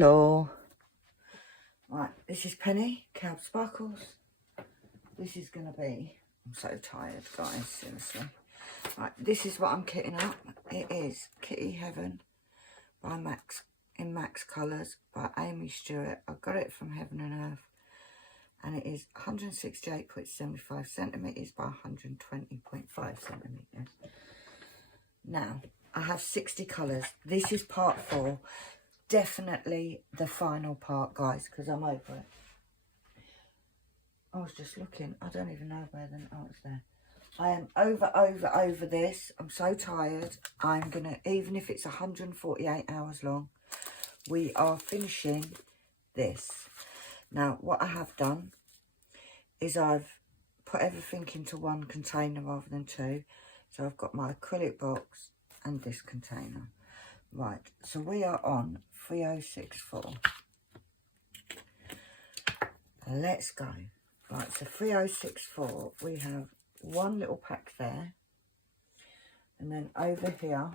Hello. Right, this is Penny, KALBS Sparkles. This is going to be, I'm so tired guys, seriously. Right, this is what I'm kitting up. It is Kitty Heaven by Max, in Max Colours by Amy Stewart. I got it from Heaven and Earth. And it is 168.75 centimetres by 120.5 centimetres. Now, I have 60 colours. This is part 4. Definitely the final part, guys, because I'm over it. I was just looking. I don't even know where the... Oh, it's there. I am over this. I'm so tired. I'm going to... Even if it's 148 hours long, we are finishing this. Now, what I have done is I've put everything into one container rather than two. So I've got my acrylic box and this container. Right, so we are on 3064. Let's go. Right, so 3064, we have one little pack there. And then over here,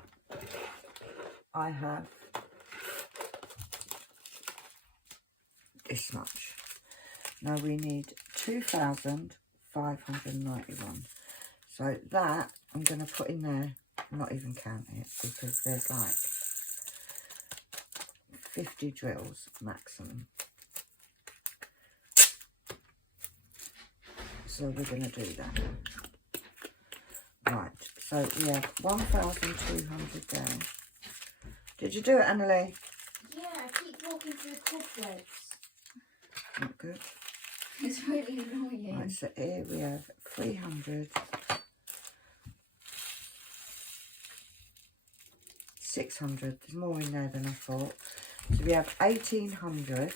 I have this much. Now we need 2,591. So that I'm going to put in there, not even count it, because there's like 50 drills maximum. So we're going to do that. Right, so we have 1,200 there. Did you do it, Annalie? Yeah, I keep walking through cobwebs. Not good. It's really annoying. Right, so here we have 300. 600. There's more in there than I thought. So we have 1,800.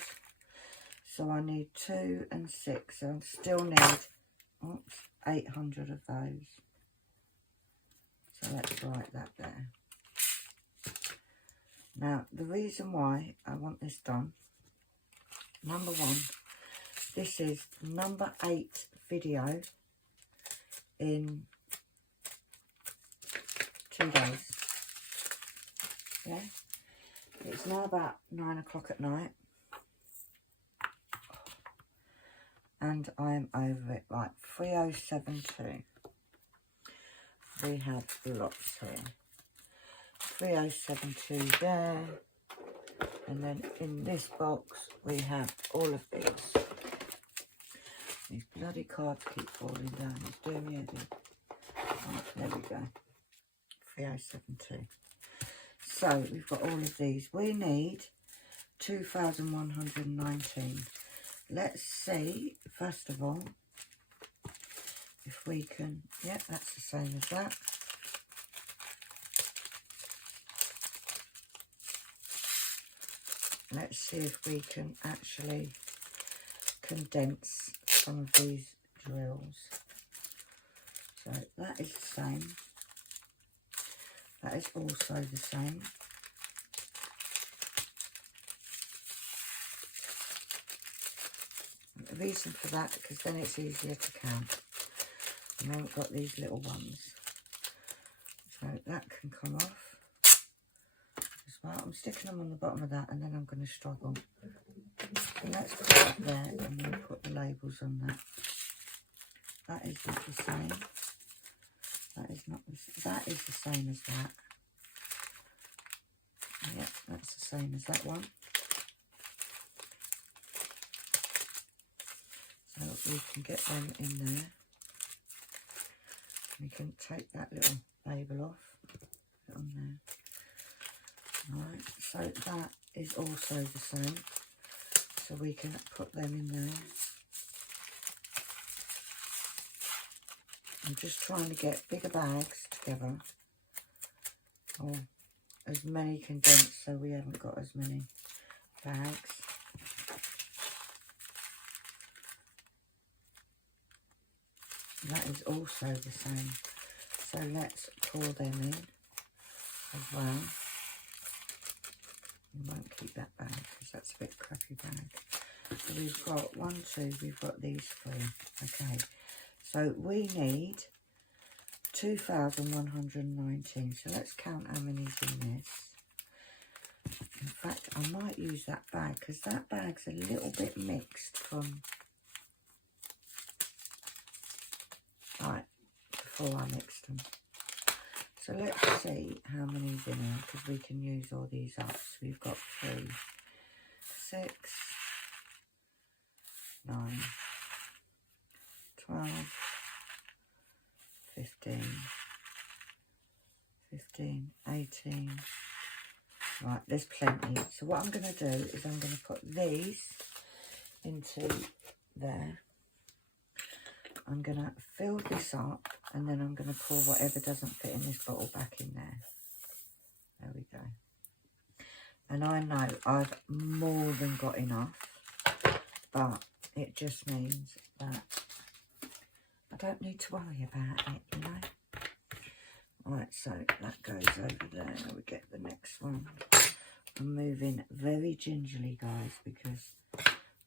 So I need 2 and 6. So I still need 800 of those. So let's write that there. Now, the reason why I want this done, number one, this is number 8 video in 2 days. Yeah, it's now about 9 o'clock at night, and I am over it. Right, 3072. We have lots here. 3072 there, and then in this box we have all of these. These bloody cards keep falling down. It's doing me a bit. Right, there we go. 3072. So we've got all of these. We need 2,119. Let's see, first of all, if we can... Yep, that's the same as that. Let's see if we can actually condense some of these drills. So that is the same. That is also the same. And the reason for that, because then it's easier to count. And I haven't got these little ones. So that can come off as well. I'm sticking them on the bottom of that, and then I'm going to struggle. So let's put that there, and we'll put the labels on that. That is not the same. That is not the, that is the same as that. Yep, that's the same as that one. So we can get them in there. We can take that little label off. Put it on there. Alright, so that is also the same. So we can put them in there. I'm just trying to get bigger bags together, or as many condensed, so we haven't got as many bags. And that is also the same. So let's pour them in as well. We won't keep that bag because that's a bit crappy bag. So we've got 1, 2, we've got these 3. Okay. So we need 2,119. So let's count how many's in this. In fact, I might use that bag because that bag's a little bit mixed from right before I mixed them. So let's see how many's in here because we can use all these up. So we've got 3, 6, 9, 12, 15, 15, 18. Right, there's plenty. So what I'm going to do is I'm going to put these into there. I'm going to fill this up and then I'm going to pour whatever doesn't fit in this bottle back in there. There we go. And I know I've more than got enough, but it just means that I don't need to worry about it, you know. Right, so that goes over there. We get the next one. I'm moving very gingerly, guys, because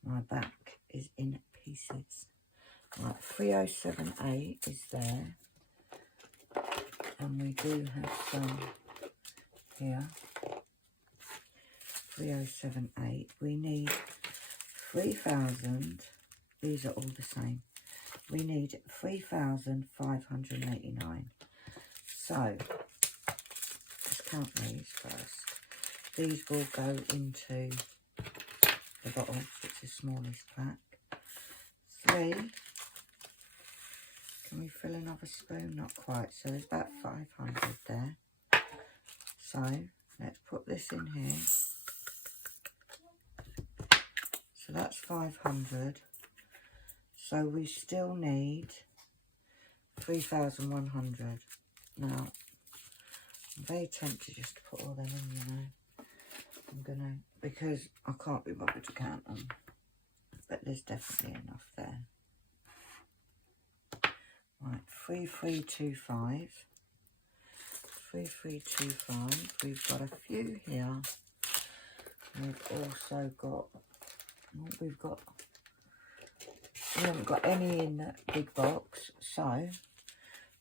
my back is in pieces. Right, 3078 is there. And we do have some here. 3078. We need 3,000. These are all the same. We need 3,589. So, let's count these first. These will go into the bottle, which is the smallest pack. 3. Can we fill another spoon? Not quite. So there's about 500 there. So let's put this in here. So that's 500. So we still need 3,100. Now, I'm very tempted just to put all them in, you know. I'm gonna, because I can't be bothered to count them. But there's definitely enough there. Right, 3325. 3325. We've got a few here. We've also got, we haven't got any in that big box, so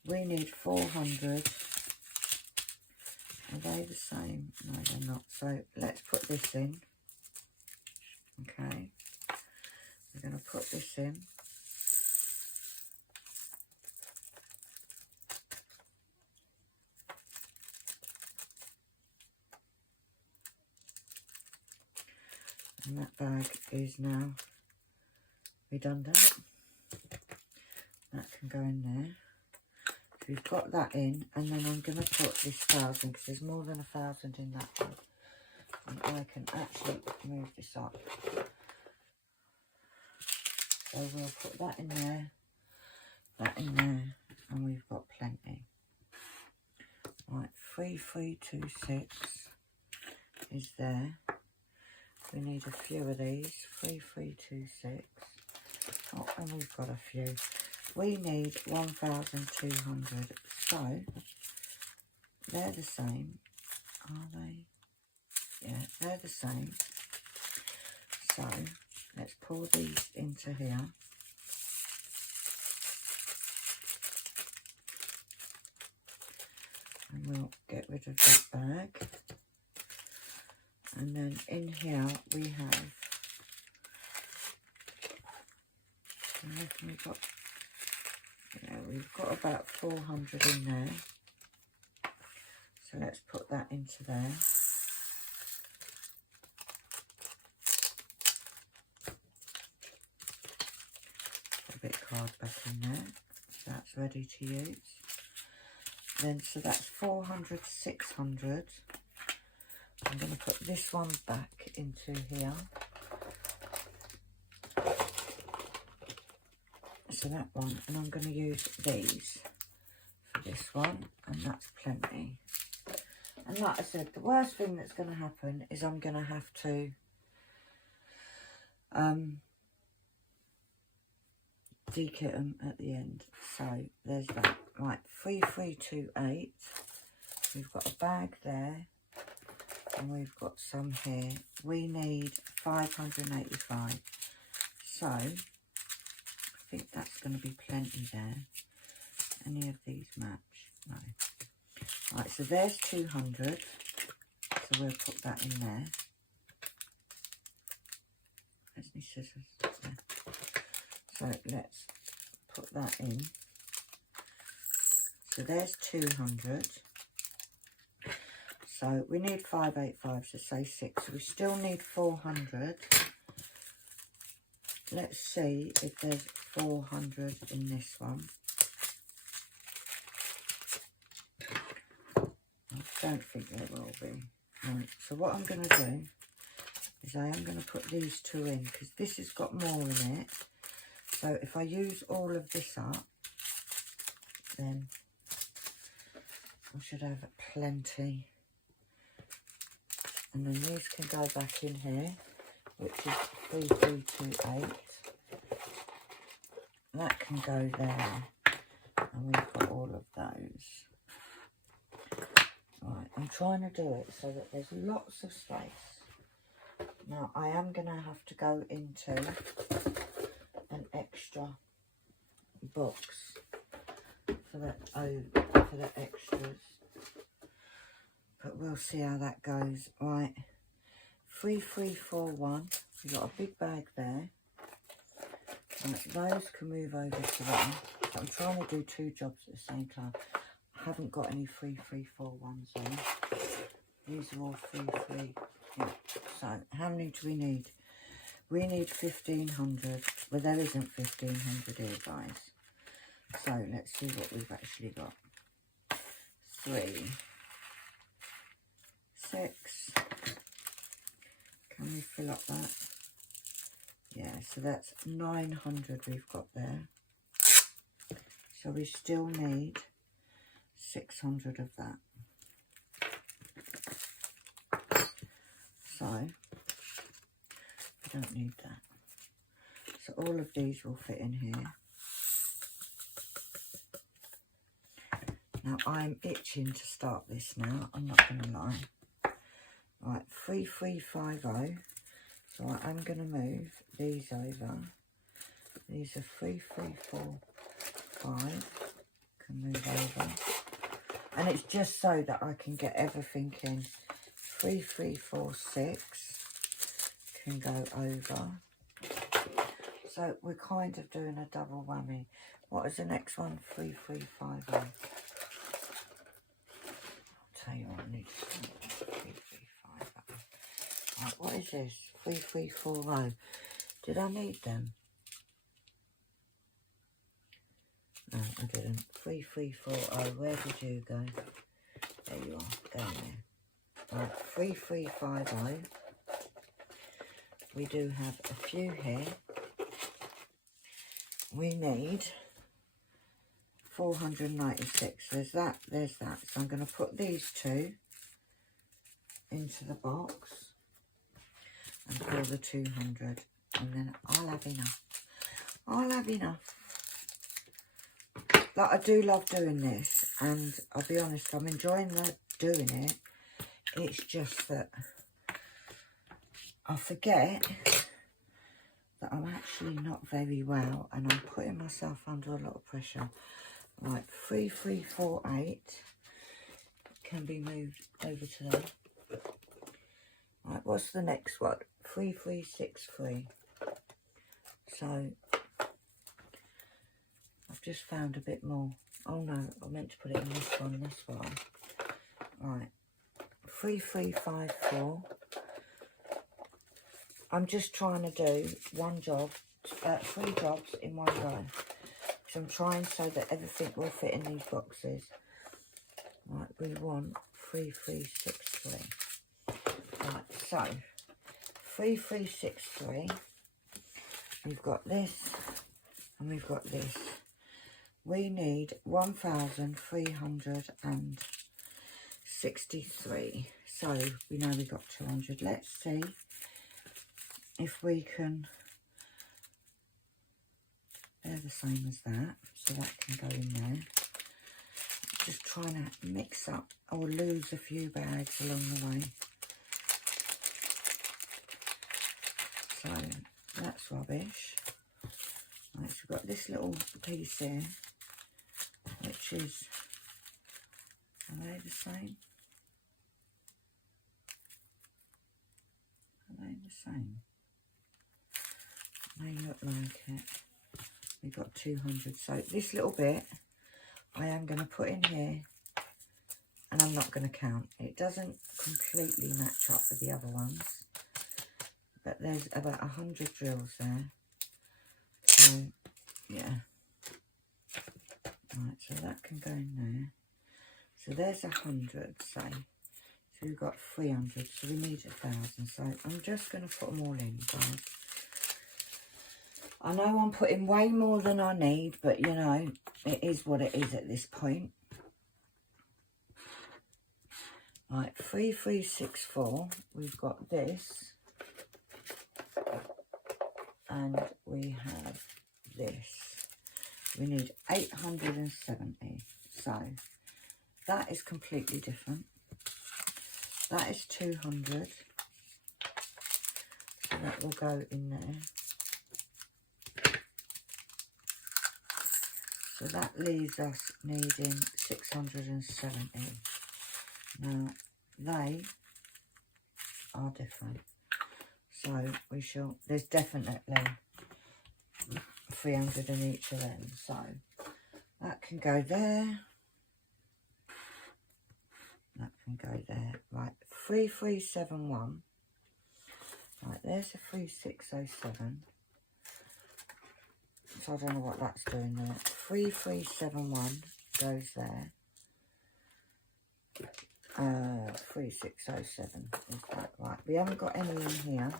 we need 400. Are they the same? No, they're not. So let's put this in. Okay. We're going to put this in. And that bag is now redundant. That can go in there. So we've got that in, and then I'm going to put this 1,000 because there's more than 1,000 in that one. And I can actually move this up. So we'll put that in there, and we've got plenty. Right, 3326 is there. We need a few of these. 3326. Oh, and we've got a few. We need 1,200. So they're the same. Are they? Yeah, they're the same. So let's pour these into here. And we'll get rid of that bag. And then in here we have, we've got about 400 in there. So let's put that into there. Put a bit of card back in there. So that's ready to use. Then, so that's 400, 600. I'm going to put this one back into here. So that one, and I'm going to use these for this one, and that's plenty. And like I said, the worst thing that's going to happen is I'm going to have to dekit them at the end. So there's that. Right, 3328. We've got a bag there. And we've got some here. We need 585. So I think that's going to be plenty there. Any of these match? No. Right, so there's 200. So we'll put that in there. There's any scissors there. So let's put that in. So there's 200. So we need 585 to say 6. So we still need 400. Let's see if there's 400 in this one. I don't think there will be. Right, so what I'm going to do is I am going to put these two in because this has got more in it. So if I use all of this up, then I should have plenty. And then these can go back in here, which is 3328. That can go there. And we've got all of those. Right, I'm trying to do it so that there's lots of space. Now, I am going to have to go into an extra box for the extras. But we'll see how that goes. Right, 3341. We've got a big bag there. Right, those can move over to there. So I'm trying to do two jobs at the same time. I haven't got any 3341s on. These are all 33. Yeah. So how many do we need? We need 1500. Well, there isn't 1500 here, guys. So let's see what we've actually got. 3, 6. Can we fill up that? Yeah, so that's 900 we've got there. So we still need 600 of that. So we don't need that. So all of these will fit in here. Now I'm itching to start this now, I'm not going to lie. Right, 3350. So I'm going to move these over. These are 3345. Can move over. And it's just so that I can get everything in. 3346 can go over. So we're kind of doing a double whammy. What is the next one? 3350. I'll tell you what I need to do. 3350. Right, what is this? 3340. Did I need them? No, I didn't. 3340. Where did you go? There you are. Down there. Right, 3350. We do have a few here. We need 496. There's that, there's that. So I'm going to put these two into the box and pour the 200. And then I'll have enough. I'll have enough. Like, I do love doing this. And I'll be honest, I'm enjoying doing it. It's just that I forget that I'm actually not very well and I'm putting myself under a lot of pressure. Right, 3348 can be moved over to there. Right, what's the next one? 3363. So I've just found a bit more. Oh no, I meant to put it in this one, this one. Right. 3354. I'm just trying to do one job, 3 jobs in one go. So I'm trying so that everything will fit in these boxes. Right, we want 3363. Right, so 3363. We've got this and we've got this. We need 1,363. So we know we got 200. Let's see if we can. They're the same as that, so that can go in there. Just trying to mix up or lose a few bags along the way. So that's rubbish. Right, so we've got this little piece here, which is, are they the same? they the same? They look like it. We've got 200. So this little bit I am going to put in here, and I'm not going to count. It doesn't completely match up with the other ones, but there's about 100 drills there. So yeah, right, so that can go in there. So there's 100, say. So we've got 300, so we need 1,000. So I'm just going to put them all in, guys. I know I'm putting way more than I need, but you know, it is what it is at this point. Right, 3364, we've got this, and we have this. We need 870, so that is completely different. That is 200, so that will go in there. So that leaves us needing 670. Now, they are different. So we shall, there's definitely 300 in each of them. So that can go there. That can go there. Right, 3371. Right, there's a 3607. So I don't know what that's doing there. 3371 goes there. 3607 is that, right? We haven't got any in here.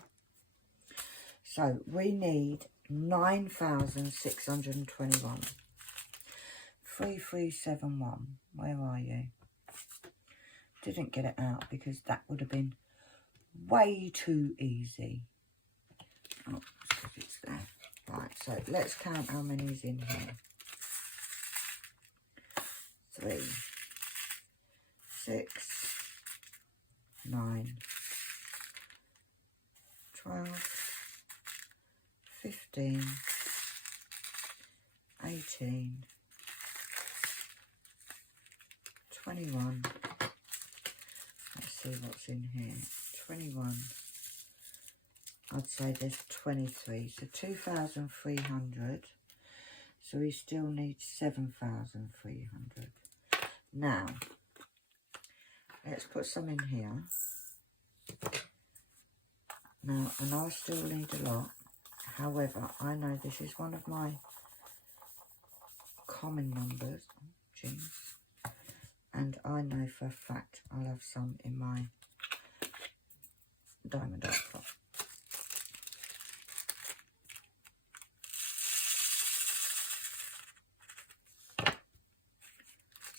So we need 9,621. 3371. Where are you? Didn't get it out because that would have been way too easy. Oh, it's there. Right, so let's count how many is in here. 3, 6, 9, 12, 15, 18, 21. Let's see what's in here. 21. I'd say there's 23, so 2,300. So we still need 7,300. Now, let's put some in here. Now, I know I still need a lot. However, I know this is one of my common numbers. Oh, jeez. And I know for a fact I'll have some in my diamond art pot.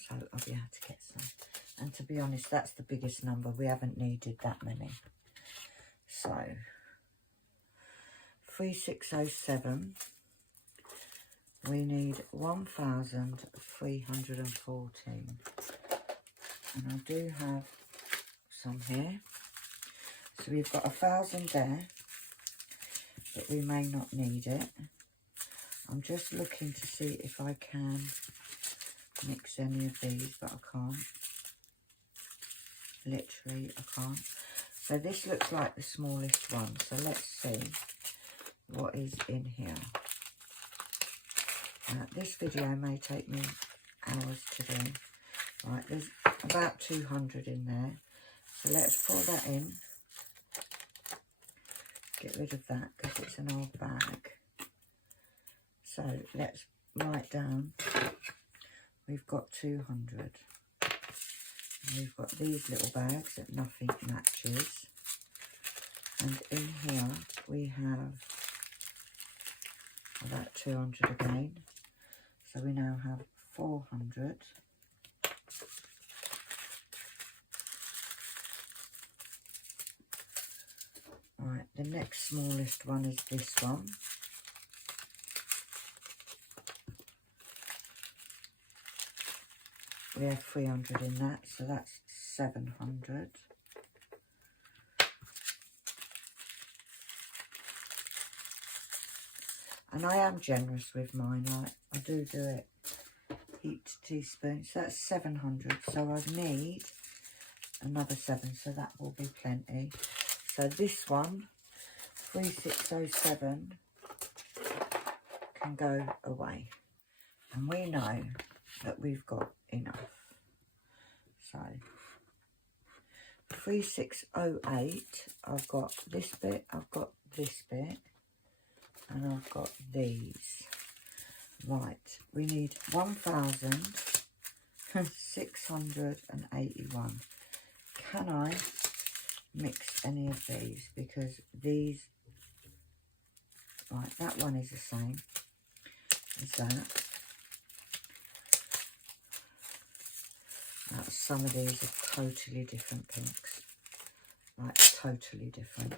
So I'll be able to get some. And to be honest, that's the biggest number. We haven't needed that many. So 3607. We need 1,314. And I do have some here. So we've got 1,000 there, but we may not need it. I'm just looking to see if I can mix any of these, but I can't. Literally, I can't. So this looks like the smallest one. So let's see what is in here. This video may take me hours to do. Right, there's about 200 in there. So let's pour that in. Get rid of that because it's an old bag. So let's write down. We've got 200. And we've got these little bags that nothing matches. And in here we have about 200 again. So we now have 400. Right, the next smallest one is this one. We have 300 in that, so that's 700. And I am generous with mine, like I do it heaped teaspoons. So that's 700. So I need another 7, so that will be plenty. So this one, 3607, can go away. And we know that we've got enough. So 3608, I've got this bit, I've got this bit, and I've got these. Right, we need 1,681. Can I mix any of these? Because these, right, that one is the same as that. Some of these are totally different pinks. Like, totally different.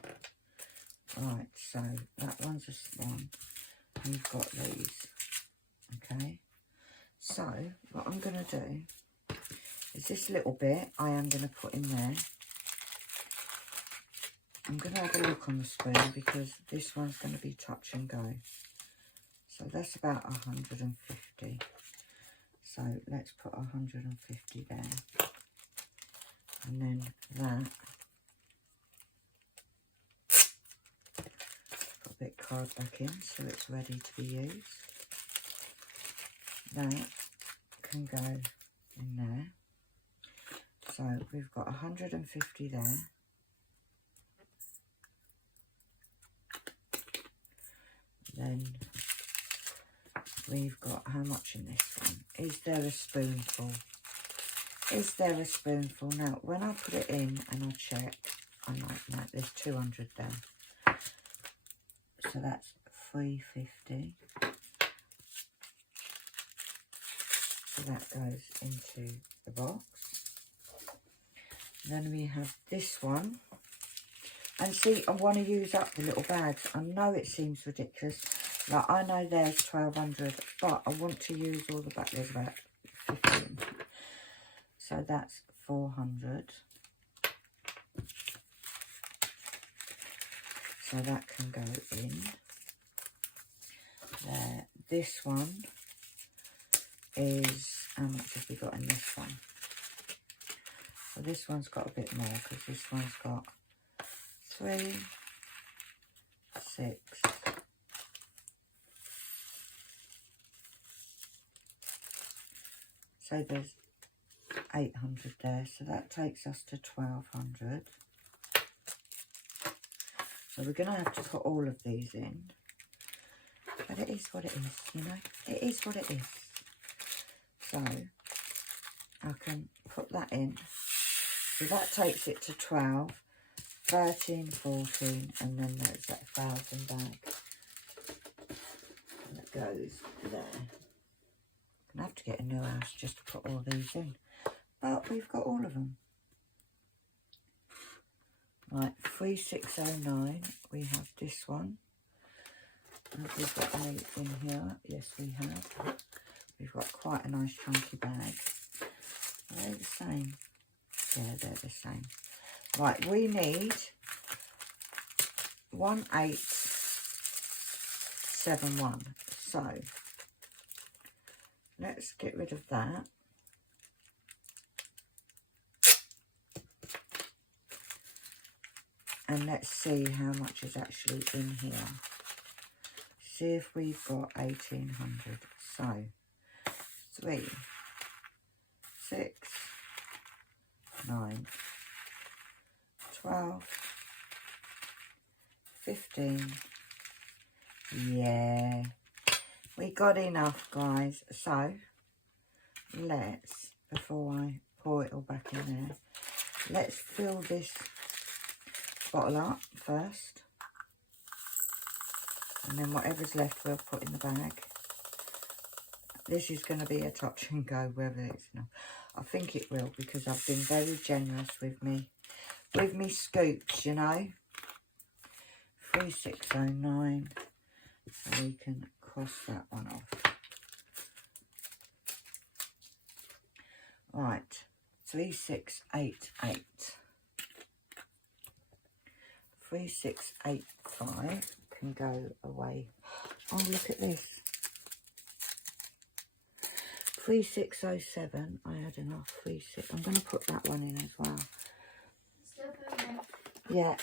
Right, so that one's a one. We've got these. Okay. So, what I'm going to do is this little bit I am going to put in there. I'm going to have a look on the spoon because this one's going to be touch and go. So that's about 150. So let's put 150 there. And then that. Put a bit card back in so it's ready to be used. That can go in there. So we've got 150 there. Then we've got how much in this one? Is there a spoonful? Is there a spoonful? Now, when I put it in and I check, I'm like, no, there's 200 there. So that's 350. So that goes into the box. Then we have this one. And see, I want to use up the little bags. I know it seems ridiculous. Like, I know there's 1,200, but I want to use all the back. There's about 15. So that's 400. So that can go in there. This one is, how much have we got in this one? So this one's got a bit more because this one's got 3, 6, so there's 800 there, so that takes us to 1,200. So we're going to have to put all of these in, but it is what it is, you know, it is what it is. So I can put that in, so that takes it to 12, 13, 14, and then there's that 1,000 bag that goes there. I'm going to have to get a new house just to put all these in, but we've got all of them. Right, 3609, we have this one. Have we got any in here? Yes, we have. We've got quite a nice chunky bag. Are they the same? Yeah, they're the same. Right, we need 1871. So let's get rid of that. And let's see how much is actually in here. See if we've got 1,800. So 3, 6, 9, 12, 15. Yeah, we got enough, guys. So let's, before I pour it all back in there, let's fill this bottle up first, and then whatever's left we'll put in the bag. This is going to be a touch and go whether it's enough. I think it will, because I've been very generous with me scoops, you know. 3609, so we can cross that one off. Right, 3688. 3685 can go away. Oh, look at this. 3607, I had enough. 36. I'm going to put that one in as well. Still going. Yeah,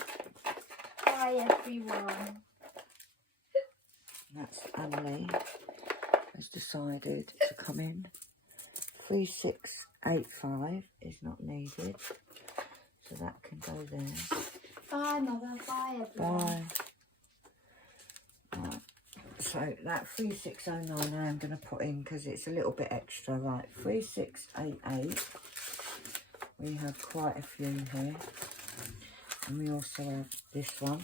Bye everyone. That's Annalie has decided to come in. 3685 is not needed, so that can go there. Bye mother, bye everyone. Bye. Right. So that 3609 I am going to put in because it's a little bit extra. Right, 3688. We have quite a few here. And we also have this one.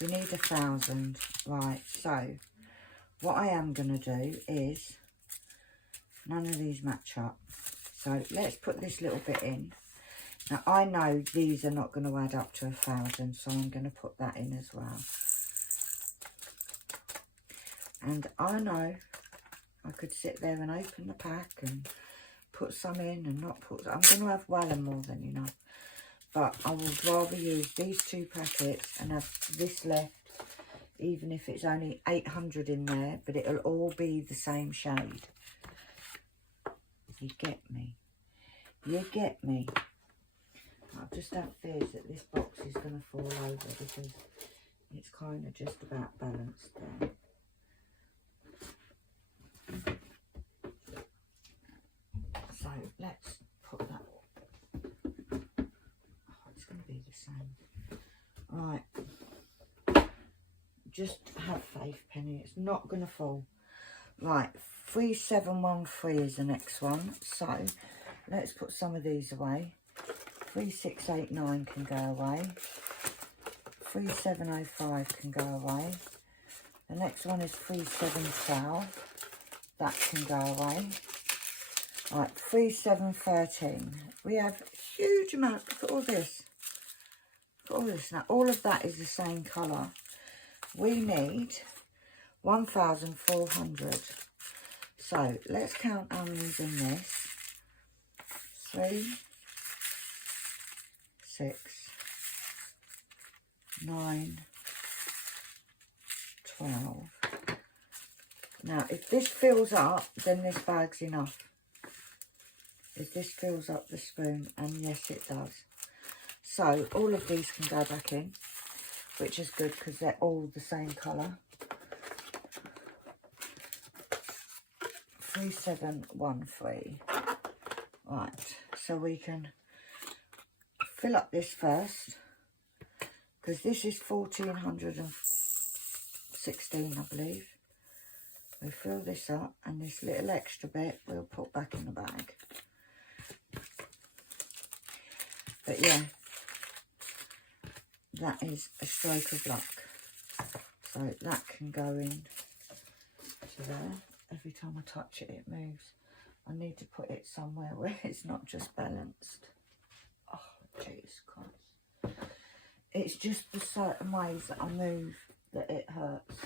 We need 1,000. Right, so what I am going to do is, none of these match up. So let's put this little bit in. Now I know these are not going to add up to 1,000, so I'm going to put that in as well. And I know I could sit there and open the pack and put some in and not put. I'm going to have well and more than enough. But I would rather use these 2 packets and have this left, even if it's only 800 in there, but it'll all be the same shade. You get me? You get me? I just have fears that this box is going to fall over because it's kind of just about balanced there. So let's put that. It's going to be the same. Right. Just have faith, Penny. It's not going to fall. Right. 3713 is the next one. So let's put some of these away. 3689 can go away. 3705 can go away. The next one is 3712. That can go away. Right, 3713. We have a huge amount. Look at all this. Look at all this. Now, all of that is the same colour. We need 1,400. So, let's count how many's in this. 3, 6, 9, 12. Now, if this fills up, then this bag's enough. If this fills up the spoon, and yes, it does. So, all of these can go back in, which is good because they're all the same colour. 3713. Right, so we can fill up this first, because this is 1,416, I believe. We fill this up, and this little extra bit we'll put back in the bag. But yeah, that is a stroke of luck. So that can go in to there. Every time I touch it, it moves. I need to put it somewhere where it's not just balanced. Oh, Jesus Christ. It's just the certain ways that I move that it hurts.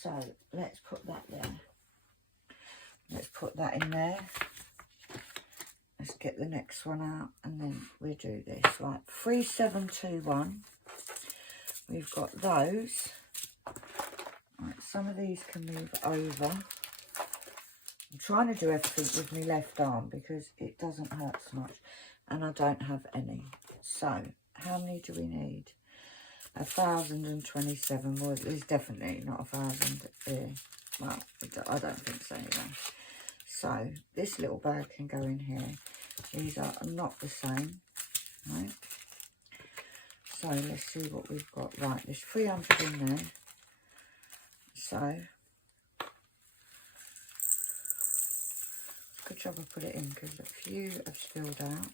So let's put that there. Let's put that in there. Let's get the next one out and then we'll do this. Right, 3721. We've got those. Right, some of these can move over. I'm trying to do everything with my left arm because it doesn't hurt so much. And I don't have any. So, how many do we need? 1,027. Well, there's definitely not 1,000 here. Well, I don't think so anyway. So, this little bag can go in here. These are not the same, right? So, let's see what we've got. Right, there's 300 in there. So, good job I put it in because a few have spilled out.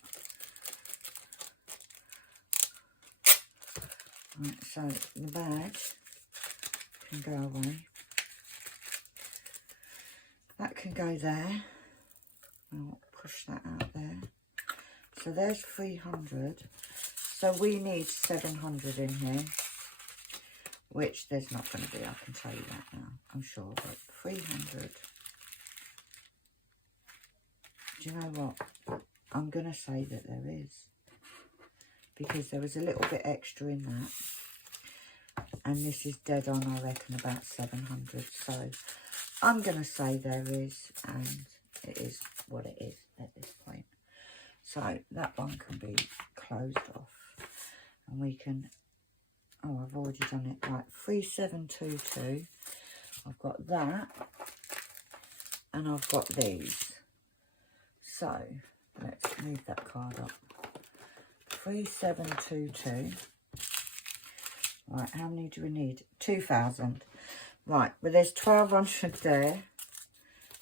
Right, so the bag can go away. That can go there. I'll push that out there. So there's 300. So we need 700 in here, which there's not going to be. I can tell you that now, I'm sure. But 300. Do you know what? I'm going to say that there is. Because there was a little bit extra in that. And this is dead on, I reckon, about 700. So I'm going to say there is. And it is what it is at this point. So that one can be closed off. And we can Oh, I've already done it. Right, 3722. I've got that. And I've got these. So, let's move that card up. 3722. Right, how many do we need? 2,000. Right, but there's 1,200 there.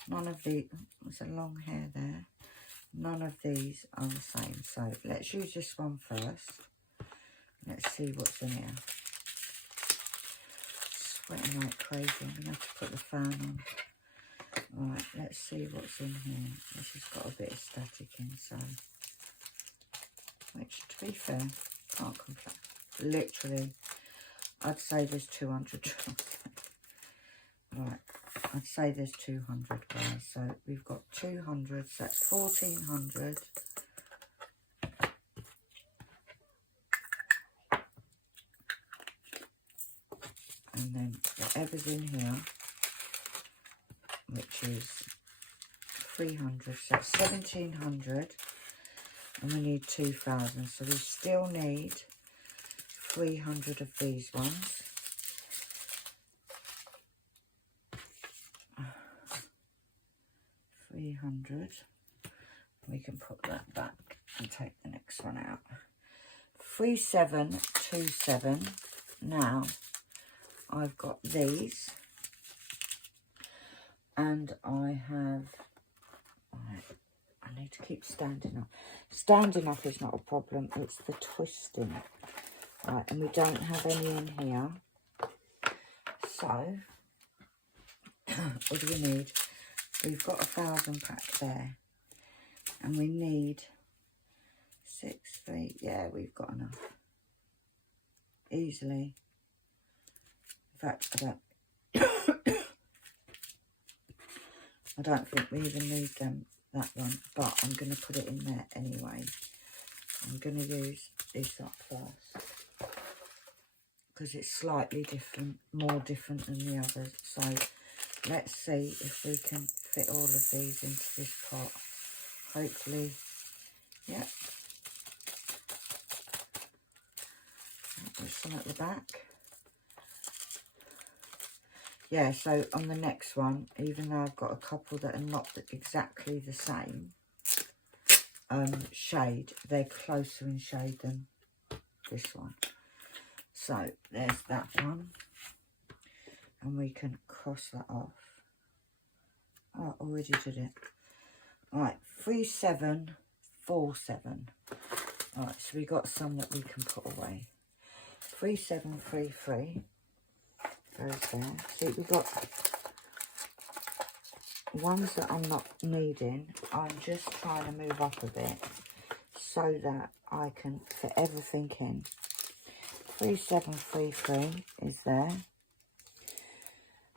None of the, there's a long hair there. None of these are the same. So let's use this one first. Let's see what's in here. Sweating like crazy. I'm going to have to put the fan on. Right, let's see what's in here. This has got a bit of static inside. Which, to be fair, can't complain. Literally, I'd say there's 200 drops. Right, I'd say there's 200 guys. So we've got 200, so that's 1,400. And then whatever's in here, which is 300, so that's 1,700. And we need 2,000, so we still need 300 of these ones. 300. We can put that back and take the next one out. 3727. Now I've got these, and I have. Right, I need to keep standing up. Standing up is not a problem. It's the twisting. Right, and we don't have any in here. So what do we need? We've got 1,000 pack there, and we need 6, 3. Yeah, we've got enough easily. In fact, I don't think we even need that one, but I'm going to put it in there anyway. I'm going to use this up first because it's slightly different, more different than the others. So let's see if we can fit all of these into this pot. Hopefully, yep. There's some at the back. Yeah, so on the next one, even though I've got a couple that are not exactly the same shade, they're closer in shade than this one. So there's that one. And we can cross that off. Oh, I already did it. Right, 3747. Alright, so we got some that we can put away. 3733 goes there. See, we've got ones that I'm not needing. I'm just trying to move up a bit so that I can fit everything in. 3733 is there.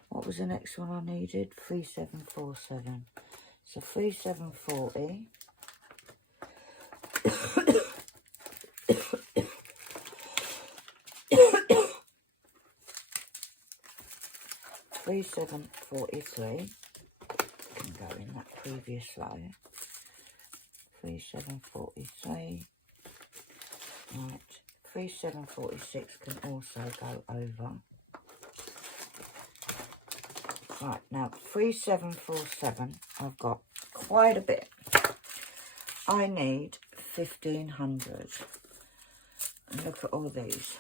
What was the next one I needed? 3747. So 3740. 3743 can go in that previous row. 3743. Right. 3746 can also go over. Right, now 3747, I've got quite a bit. I need 1,500. And look at all these.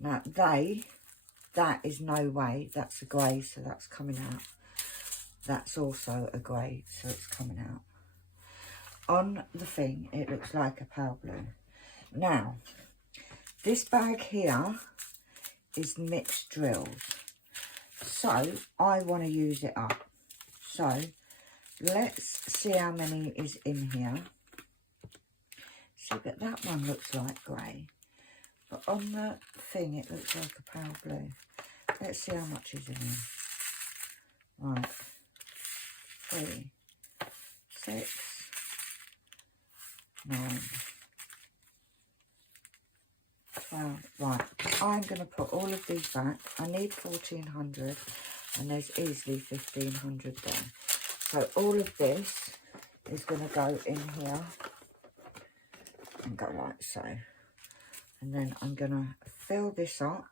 Now that is no way, that's a grey, so that's coming out. That's also a grey, so it's coming out. On the thing, it looks like a pale blue. Now, this bag here is mixed drills. So, I want to use it up. So, let's see how many is in here. See, but that one looks like grey. But on the thing, it looks like a pale blue. Let's see how much is in here. Right. 3, 6, 9, 12. Right. I'm going to put all of these back. I need 1,400. And there's easily 1,500 there. So all of this is going to go in here. And go like so. And then I'm going to fill this up.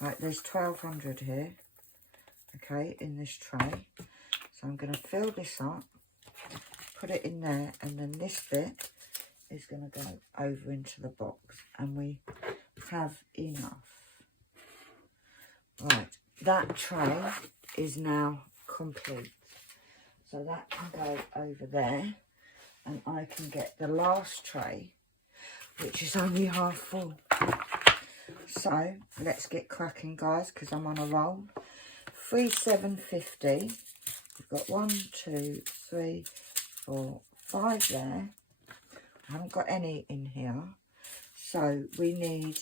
Right, there's 1200 here, okay, in this tray. So I'm going to fill this up, put it in there, and then this bit is going to go over into the box, and we have enough. Right, that tray is now complete. So that can go over there, and I can get the last tray, which is only half full. So let's get cracking, guys, because I'm on a roll. 3,750. We've got 1, 2, 3, 4, 5 there. I haven't got any in here. So we need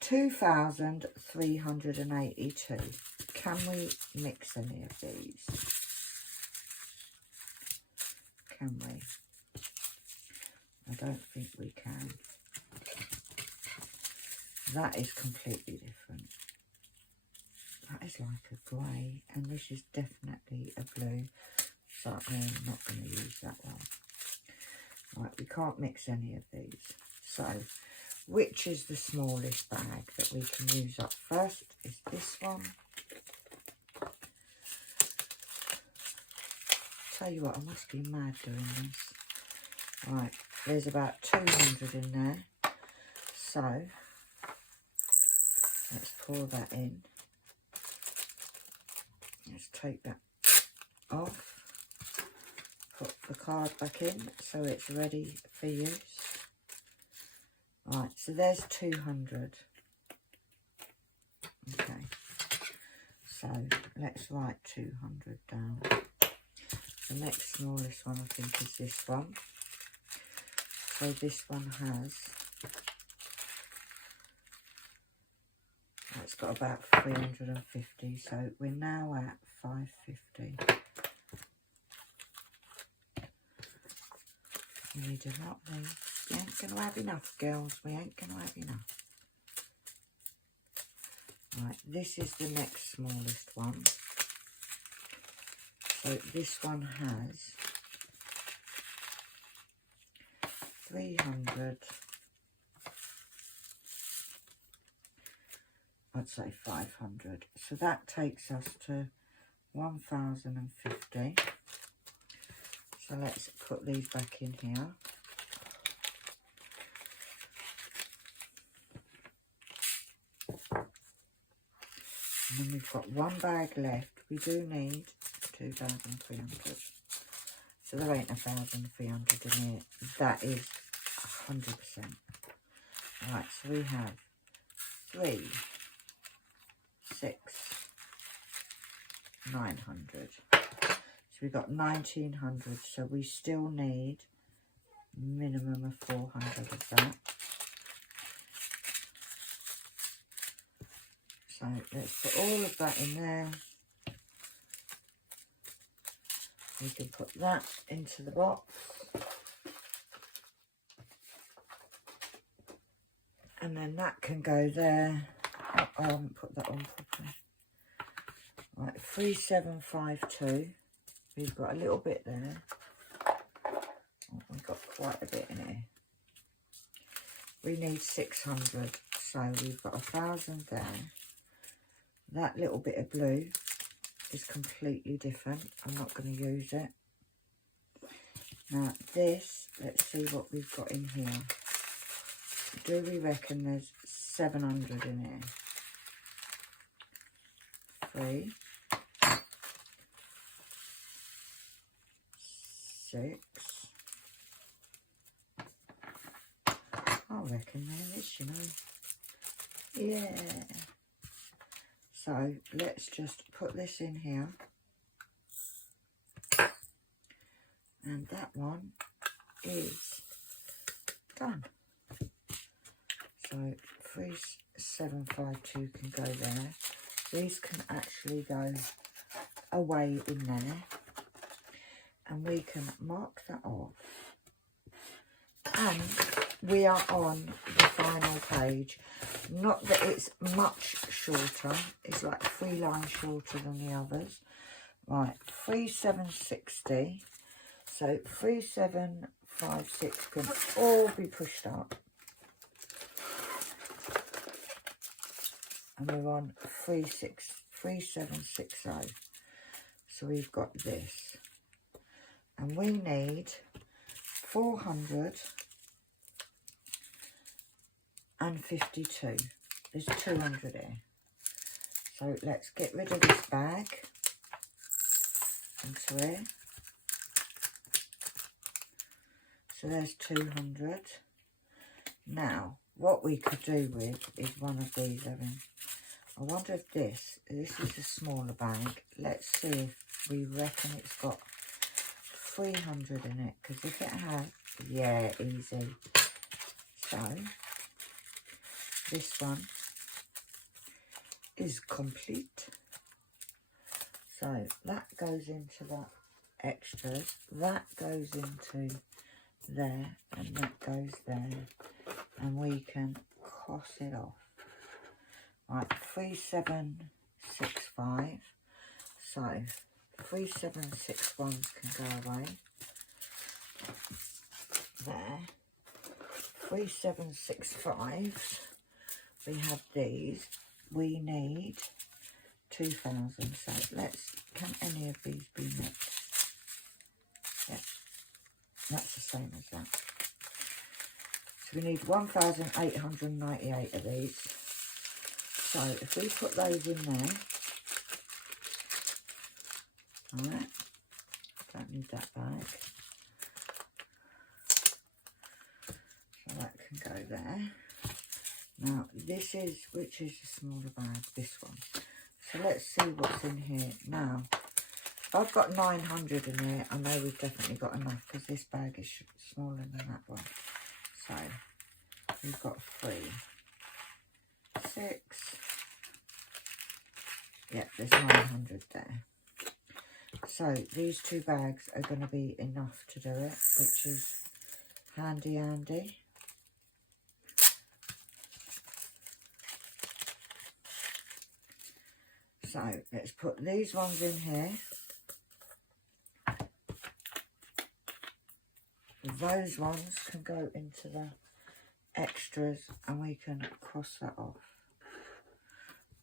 2,382. Can we mix any of these? Can we? I don't think we can. That is completely different. That is like a grey, and this is definitely a blue. So I'm not going to use that one. Right, we can't mix any of these. So, which is the smallest bag that we can use up first? Is this one. Tell you what, I must be mad doing this. Right, there's about 200 in there. So, let's pour that in. Let's take that off. Put the card back in so it's ready for use. Right, so there's 200. Okay, so let's write 200 down. The next smallest one I think is this one. So this one has, it's got about 350, so we're now at 550. We need a lot more. We ain't going to have enough, girls. We ain't going to have enough. Right, this is the next smallest one. So this one has 300. I'd say 500. So that takes us to 1,050. So let's put these back in here. And then we've got one bag left. We do need 2,300. So there ain't 1,300 in here. That is 100%. Right, so we have 3, 6, 900. So we've got 1,900. So we still need minimum of 400 of that. So let's put all of that in there. We can put that into the box. And then that can go there. Oh, I haven't put that on properly. Right, 3,752. We've got a little bit there. Oh, we've got quite a bit in here. We need 600. So we've got 1,000 there. That little bit of blue is completely different. I'm not going to use it. Now this, let's see what we've got in here. Do we reckon there's 700 in here? 3, 6. I reckon there is, you know. Yeah. So let's just put this in here. And that one is done. So 3,752 can go there. These can actually go away in there. And we can mark that off. And we are on the final page. Not that it's much shorter. It's like 3 lines shorter than the others. Right, 3,760. So 3,756 can all be pushed up. and we're on 3760. So we've got this, and we need 452. There's 200 here. So let's get rid of this bag into here. So there's 200. Now, what we could do with is one of these, Evan. I wonder if this is a smaller bag. Let's see if we reckon it's got 300 in it. Because if it has, yeah, easy. So, this one is complete. So, that goes into that extras. That goes into there, and that goes there. And we can cross it off. Right, 3765. So 3761s can go away. There. 3765s. We have these. We need 2000. So can any of these be mixed? Yep. That's the same as that. So we need 1,898 of these. So if we put those in there, alright, don't need that bag. So that can go there. Now this is, which is the smaller bag? This one. So let's see what's in here. Now, if I've got 900 in here, I know we've definitely got enough because this bag is smaller than that one. So we've got 3, 6. Yep, there's 900 there. So these 2 bags are going to be enough to do it, which is handy. So let's put these ones in here. Those ones can go into the extras and we can cross that off.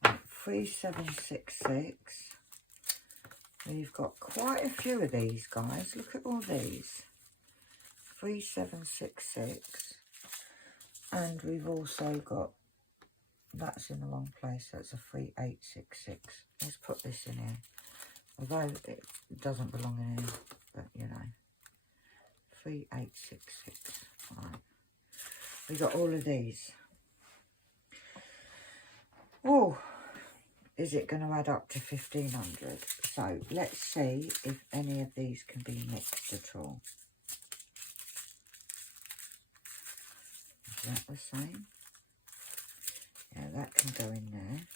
3766. We've got quite a few of these, guys. Look at all these. 3766. And we've also got, that's in the wrong place, that's a 3866. Let's put this in here. Although it doesn't belong in here, but you know. 3866. Right. We got all of these. Oh, is it going to add up to 1,500? So let's see if any of these can be mixed at all. Is that the same? Yeah, that can go in there.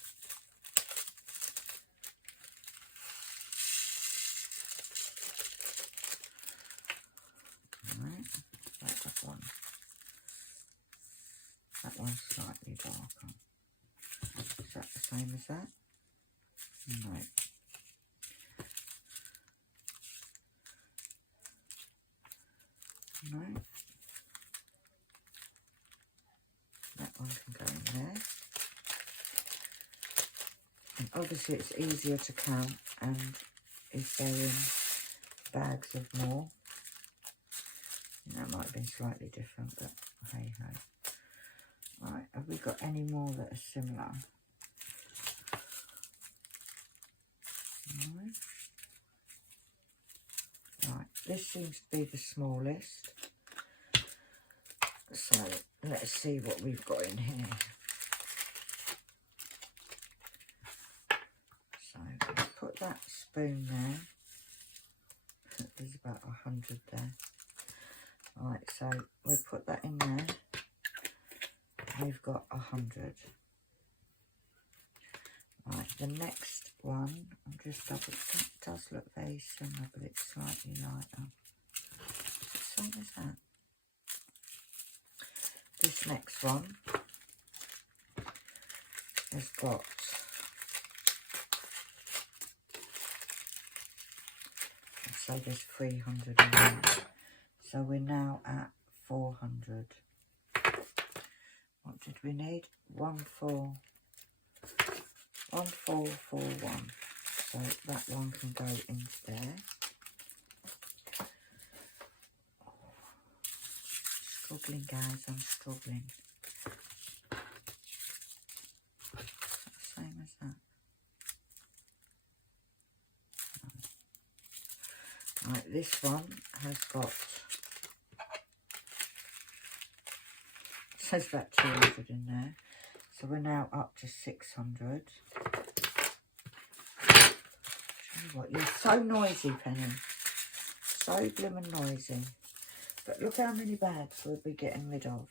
Alright, that one. That one's slightly darker. Is that the same as that? No. No. That one can go in there. And obviously it's easier to count, and if they're in bags of more, that might have been slightly different, but hey ho. Right, have we got any more that are similar? No. Right, this seems to be the smallest. So let's see what we've got in here. So let's put that spoon there. There's about 100 there. Right, so we'll put that in there. We've got 100. Right, the next one, I'm just double, that does look very similar, but it's slightly lighter. Same as that. This next one has got so there's 300 in there. So we're now at 400. What did we need? 1, 4, 1441. So that one can go into there. Struggling, guys, I'm struggling. Same as that. Right, this one has got, says about 200 in there. So we're now up to 600. What, you're so noisy, Penny. So blimmin' noisy. But look how many bags we'll be getting rid of.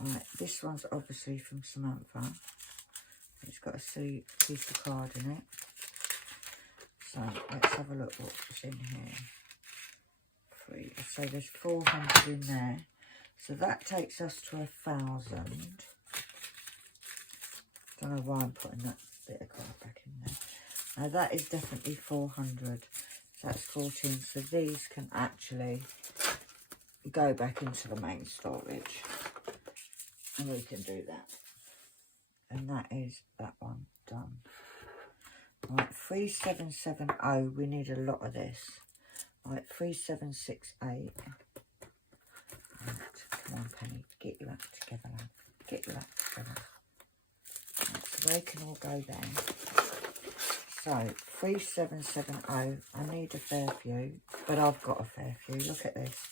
Right, this one's obviously from Samantha. It's got a piece of card in it. So let's have a look what's in here. So there's 400 in there. So that takes us to 1,000. Don't know why I'm putting that bit of card back in there. Now that is definitely 400. So that's 14. So these can actually go back into the main storage. And we can do that. And that is that one done. Right, 3770. We need a lot of this. Right, 3768. Right, come on, Penny. Get your act together, love. Get your act together. Right, so they can all go there. So, 3770. I need a fair few, but I've got a fair few. Look at this.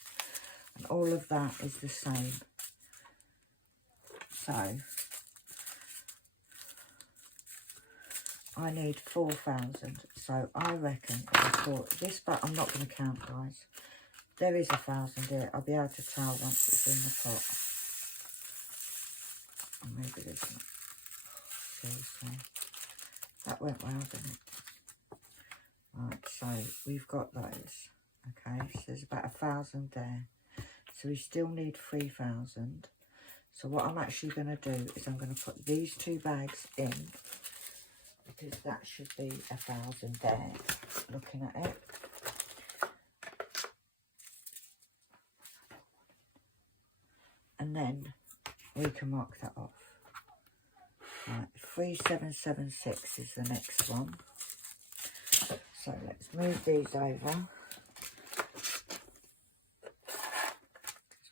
And all of that is the same. So, I need 4,000. So I reckon if I thought this, but I'm not going to count, guys. There is 1,000 here. I'll be able to tell once it's in the pot. Or maybe there's not. Seriously. That went well, didn't it? Right, so we've got those. Okay, so there's about 1,000 there. So we still need 3,000. So what I'm actually going to do is I'm going to put these 2 bags in. Because that should be 1,000 there, looking at it. And then we can mark that off. Right, 3776 is the next one. So let's move these over.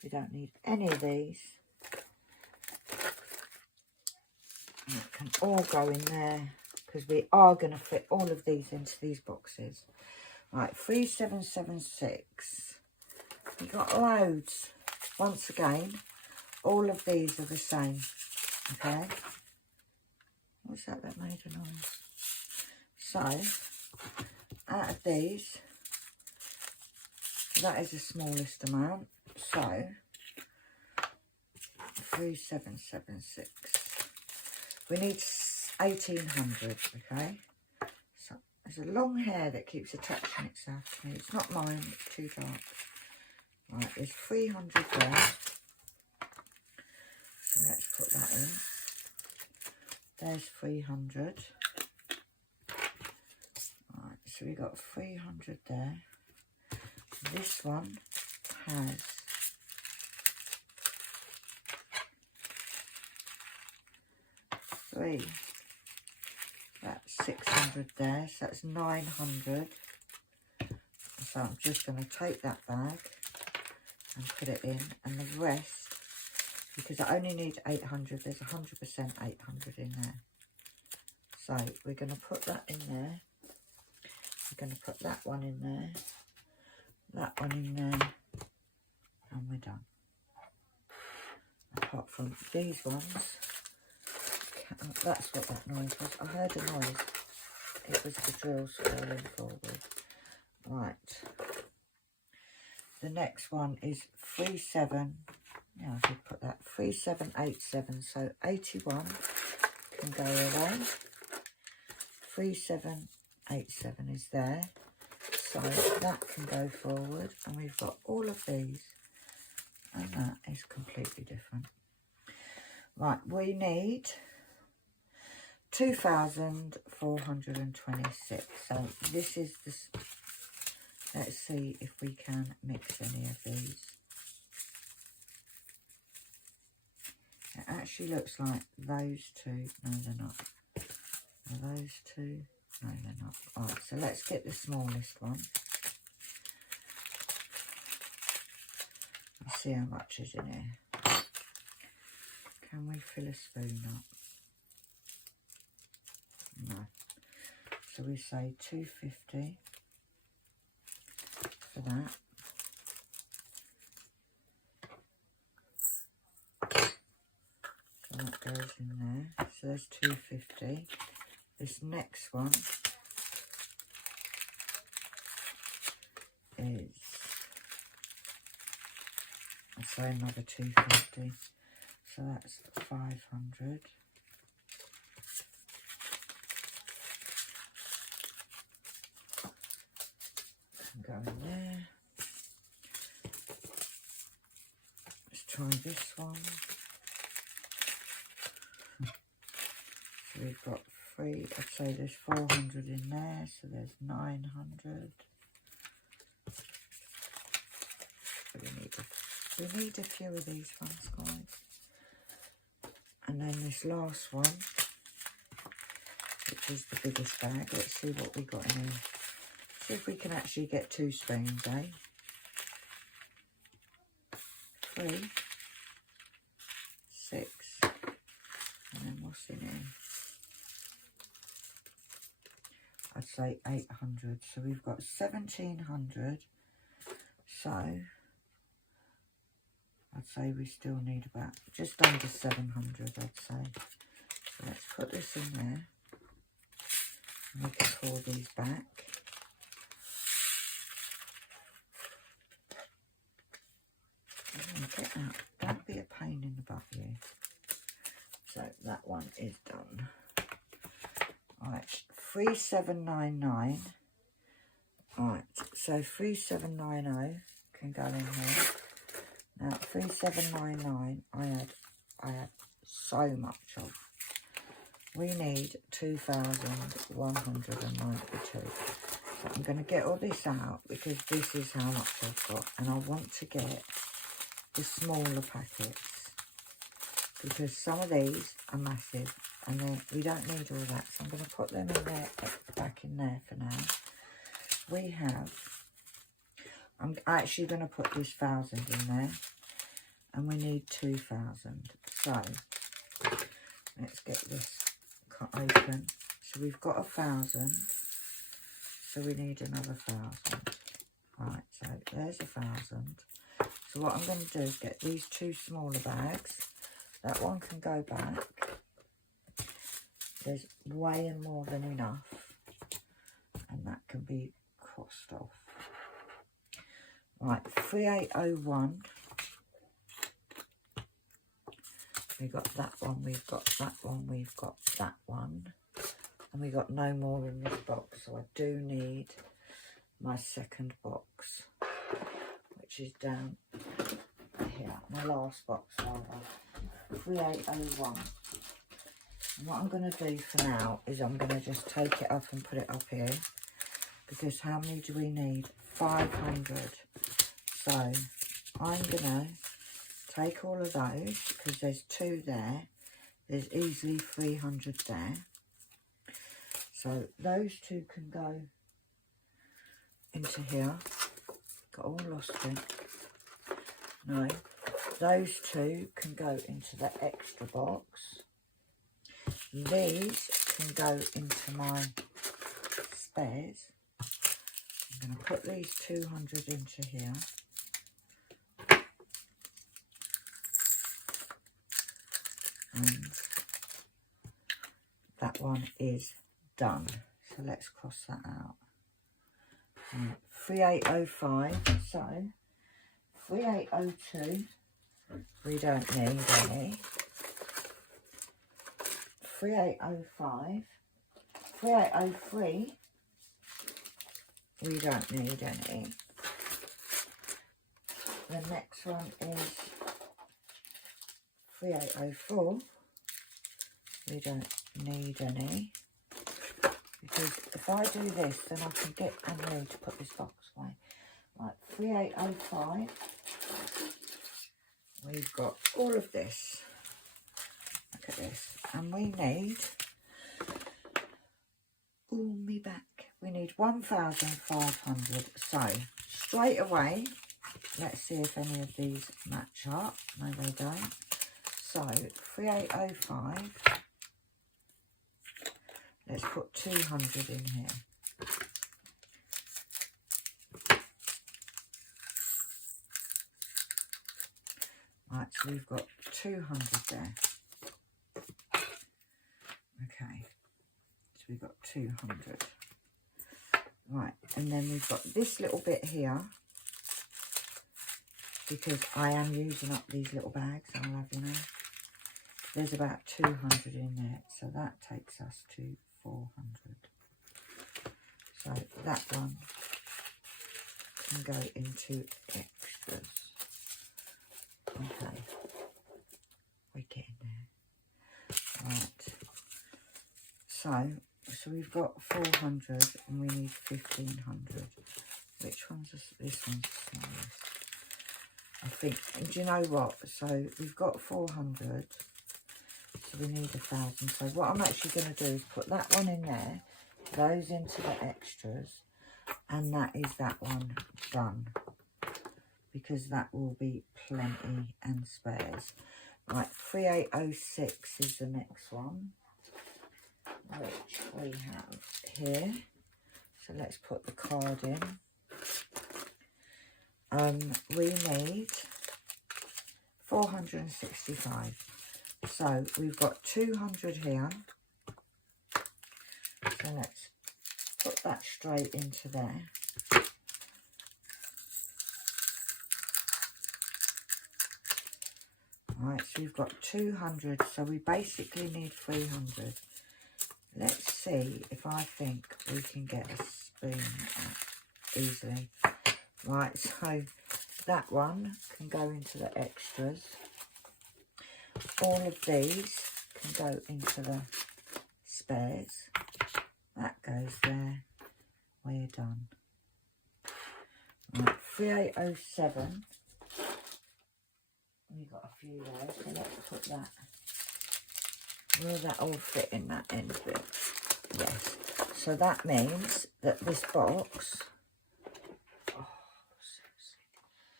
We don't need any of these. And it can all go in there. Because we are going to fit all of these into these boxes. Right, 3776. We've got loads. Once again, all of these are the same. Okay. What's that made a noise? So, out of these, that is the smallest amount. So, 3776. We need 1,800, okay? So there's a long hair that keeps attaching itself to me. It's not mine, it's too dark. Right, there's 300 there. So let's put that in. There's 300. Right, so we got 300 there. This one has three. That's 600 there, so that's 900. So I'm just going to take that bag and put it in, and the rest, because I only need 800, there's 100% 800 in there. So we're going to put that in there. We're going to put that one in there, that one in there, and we're done. Apart from these ones. That's what that noise was. I heard a noise. It was the drills falling forward. Right. The next one is 37. Yeah, I should put that. 3787. So 81 can go away. 3787 is there. So that can go forward. And we've got all of these. And that is completely different. Right, we need 2,426. So this is the, let's see if we can mix any of these. It actually looks like those two, no they're not. Are those two? No, they're not. Alright, so let's get the smallest one. Let's see how much is in here. Can we fill a spoon up? No. So we say 250 for that. So that goes in there. So there's 250. This next one is, I'd say another 250. So that's 500. Go in there. Let's try this one. So we've got three, I'd say there's 400 in there, so there's 900. So we need a few of these ones, guys. And then this last one, which is the biggest bag. Let's see what we got in here. See if we can actually get 2 spoons, eh? 3, 6, and then what's in here? I'd say 800. So we've got 1700. So I'd say we still need about just under 700, I'd say. So let's put this in there. And we can pour these back. Get out. Don't be a pain in the butt, you. So that one is done. Alright, 3799. Alright, so 3790 can go in here. Now 3799 I had so much of. We need 2,192. So I'm going to get all this out because this is how much I've got, and I want to get the smaller packets because some of these are massive and then we don't need all that, so I'm going to put them in there, back in there for now. We have, I'm actually going to put this 1,000 in there and we need 2,000. So let's get this cut open. So we've got 1,000, so we need another 1,000. Right, so there's 1,000. So what I'm going to do is get these 2 smaller bags. That one can go back. There's way more than enough. And that can be crossed off. Right, 3801. We've got that one, we've got that one, we've got that one. And we've got no more in this box. So I do need my second box, which is down here, my last box rather, 3801. And what I'm going to do for now is I'm going to just take it up and put it up here, because how many do we need? 500. So I'm going to take all of those, because there's 2 there, there's easily 300 there. So those 2 can go into here. Got all lost in. No, those 2 can go into the extra box. These can go into my spares. I'm going to put these 200 into here. And that one is done. So let's cross that out. 3805, so 3802, we don't need any. 3805, 3803, we don't need any. The next one is 3804, we don't need any. Because if I do this, then I can get Anne-Marie to put this box away. Right, 3805. We've got all of this. Look at this. And we need Oh, me back. We need 1,500. So, straight away, let's see if any of these match up. No, they don't. So, 3805. Let's put 200 in here. Right, so we've got 200 there. Okay, so we've got 200. Right, and then we've got this little bit here, because I am using up these little bags, I'll have you know. There's about 200 in there, so that takes us to 400. So that one can go into extras. Okay, we're getting there. Right, so we've got 400 and we need 1,500. Which one's this one's the smallest? I think, and do you know what? So we've got 400, so we need 1,000. So what I'm actually going to do is put that one in there, those into the extras, and that is that one done, because that will be plenty and spares. Right, 3806 is the next one, which we have here. So let's put the card in. We need 465. So we've got 200 here. So let's put that straight into there. Right, so we've got 200, so we basically need 300. Let's see if I think we can get a spoon out easily. Right, so that one can go into the extras. All of these can go into the spares. That goes there. We're done. Right, 3807. We've got a few there, so let's put that. Will that all fit in that end bit? Yes. So that means that this box, oh,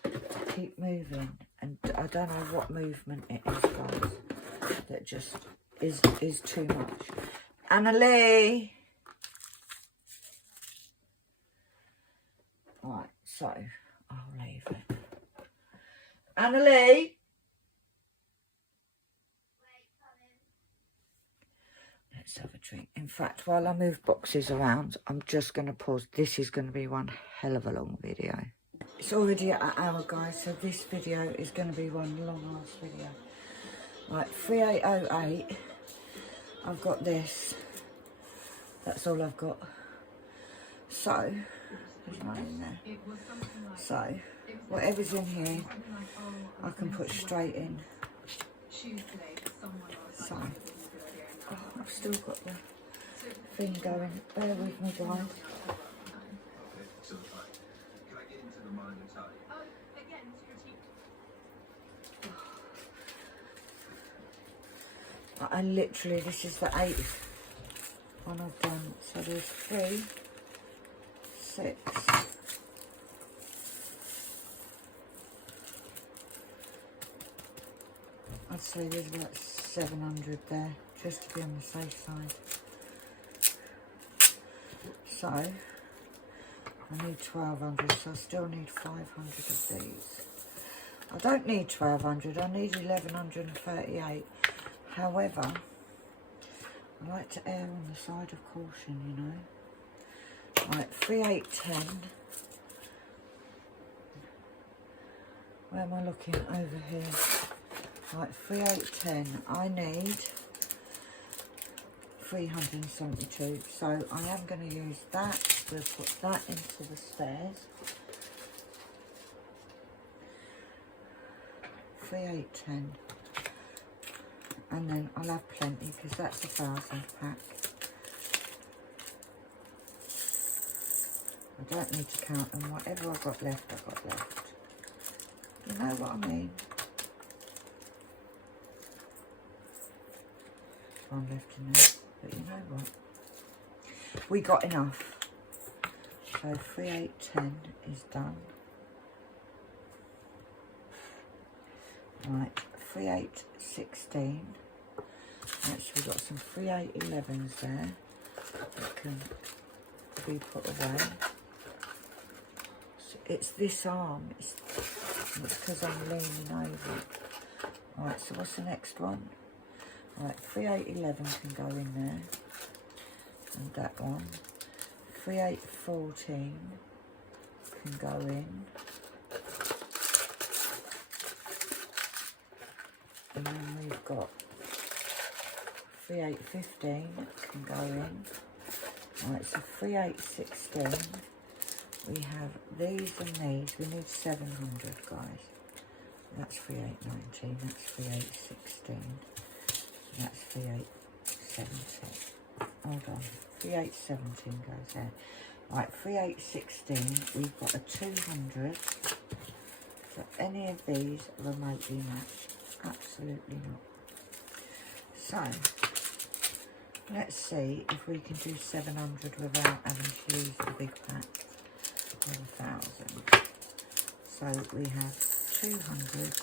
seriously, I keep moving, and I don't know what movement it is, guys, that just is too much. Annalie! Right, so I'll leave it. Annalie! Let's have a drink. In fact, while I move boxes around, I'm just going to pause. This is going to be one hell of a long video. It's already at an hour, guys, so this video is going to be one long ass video. Right, 3808. I've got this. That's all I've got. So, there's none in there. So, whatever's in here, I can put straight in. So, oh, I've still got the thing going. Bear with me, guys. I literally, this is the 8th one I've done. So there's 3, 6. I'd say there's about 700 there, just to be on the safe side. So, I need 1,200, so I still need 500 of these. I don't need 1,200, I need 1,138. However, I like to err on the side of caution, you know. Right, 3810. Where am I looking? Over here. Right, 3810. I need 372. So I am going to use that. We'll put that into the spares. 3810. And then I'll have plenty because that's 1,000 pack. I don't need to count them. Whatever I've got left, I've got left. You know what I mean? One left in there. But you know what? We got enough. So 3810 is done. Right, 3816. Actually, we've got some 3811s there that can be put away. So it's this arm. It's because I'm leaning over. Right, so what's the next one? Right, 3811 can go in there. And that one. 3814 can go in. And then we've got 3815 can go in. Right, so 3816. We have these and these. We need 700, guys. That's 3819. That's 3816. That's 3817. Hold on. 3817 goes there. Right, 3816. We've got a 200. So any of these remotely match? Absolutely not. So let's see if we can do 700 without having to use the big pack of 1,000. So we have 200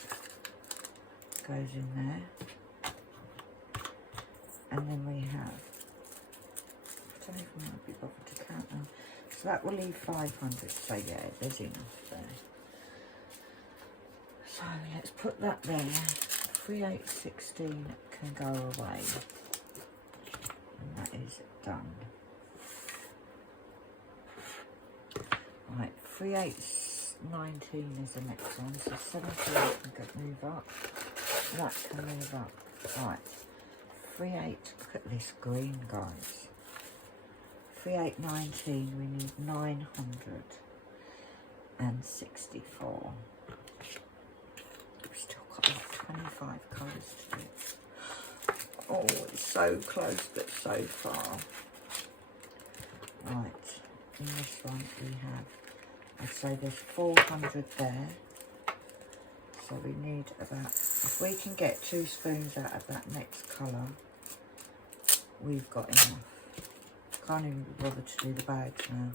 goes in there, and then we have, I don't even want to be bothered to count them. So that will leave 500. So yeah, there's enough there. So let's put that there. 3816 can go away. And that is done. Right, 3819 is the next one. So 78 can move up. That can move up. Right. 38, look at this green, guys. 3819, we need 964. We've still got like 25 colours to do. Oh, it's so close but so far. Right, in this one we have, I'd say there's 400 there. So we need about, if we can get 2 spoons out of that next colour, we've got enough. Can't even be bothered to do the bags now.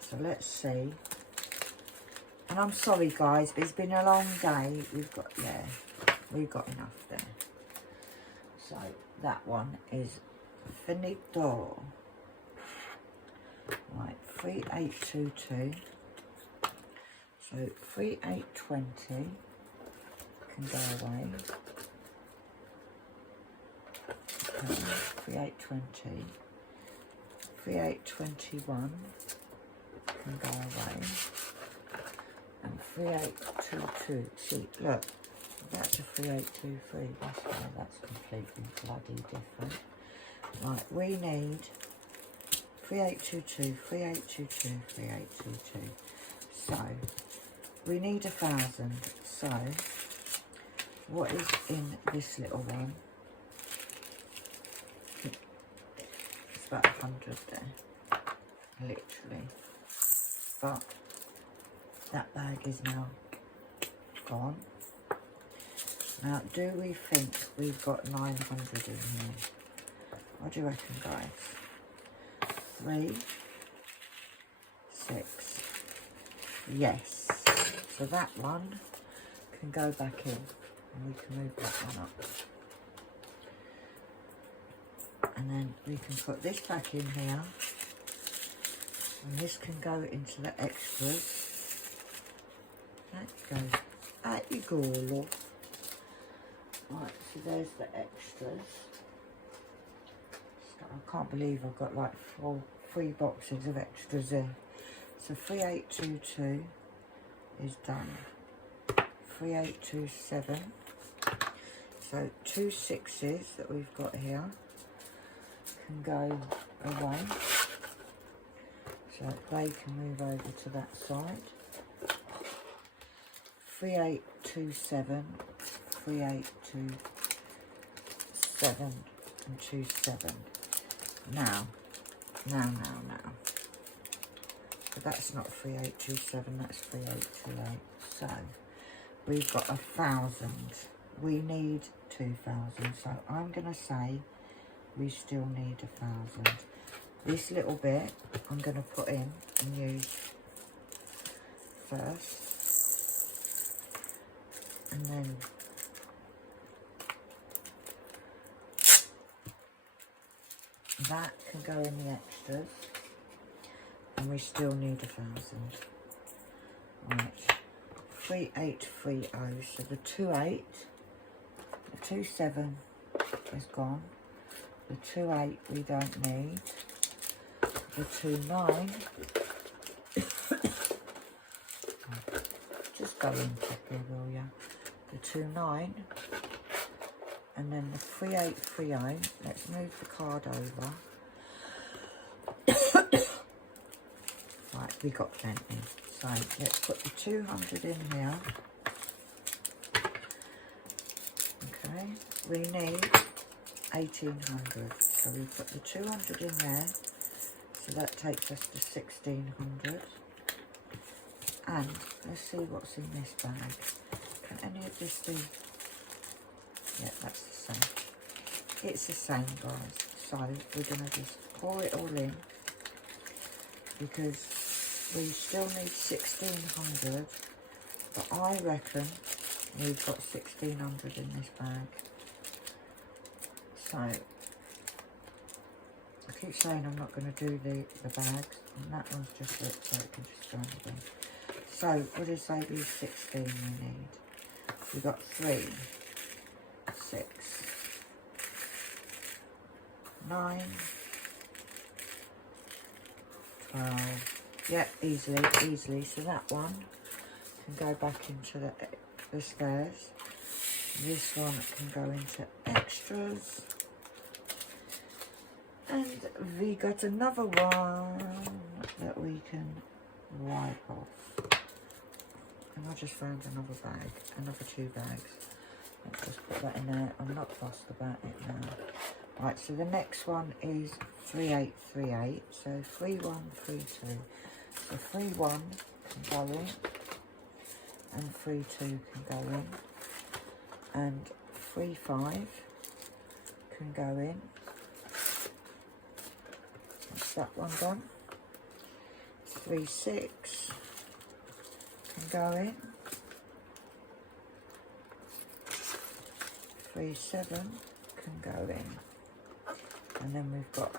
So let's see. And I'm sorry guys, but it's been a long day. We've got enough there. So that one is finito. Right, 3822. So 3820 can go away. Okay, 3820. 3821 can go away. And 3822. See, look, that's a 3823. That's why that's completely bloody different. Right, we need 3822, 3822, 3822. So we need 1,000. So what is in this little one? It's about 100 there, literally. But that bag is now gone. Now, do we think we've got 900 in here? What do you reckon, guys? 3, 6. Yes. So that one can go back in, and we can move that one up. And then we can put this back in here, and this can go into the extras. That goes. Out you go, love. Right, so there's the extras. So I can't believe I've got like 3 boxes of extras there. So 3822 is done. 3827. So 2 6s that we've got here can go away. So they can move over to that side. 3827, 3827 and 27. Now. But that's not 3827, that's 3828. So we've got 1,000. We need 2,000. So I'm going to say we still need 1,000. This little bit I'm going to put in and use first. And then that can go in the extras. And we still need 1,000. Right. 3830. So the 28, the 27 is gone. The 28 we don't need. The 29. Just go in quickly, will ya? The 29. And then the 3830. Let's move the card over. Right, we got plenty. So let's put the 200 in here. Okay, we need 1,800. So we put the 200 in there. So that takes us to 1,600. And let's see what's in this bag. Can any of this do? Yeah, that's the same. It's the same, guys. So we're going to just pour it all in, because we still need 1,600, but I reckon we've got 1,600 in this bag. So I keep saying I'm not going to do the bags, and that one's just lit, so it can just go again. So what is say these 16 we need? We've got 3, 6, 9, 12. Yeah, easily. So that one can go back into the stairs. This one can go into extras. And we got another one that we can wipe off. And I just found another bag, another 2 bags. Let's just put that in there. I'm not fussed about it now. Right, so the next one is 3838. So 3132. So 31 can go in, and 32 can go in, and 35 can go in. That's that one done. 36 can go in. 37 can go in. And then we've got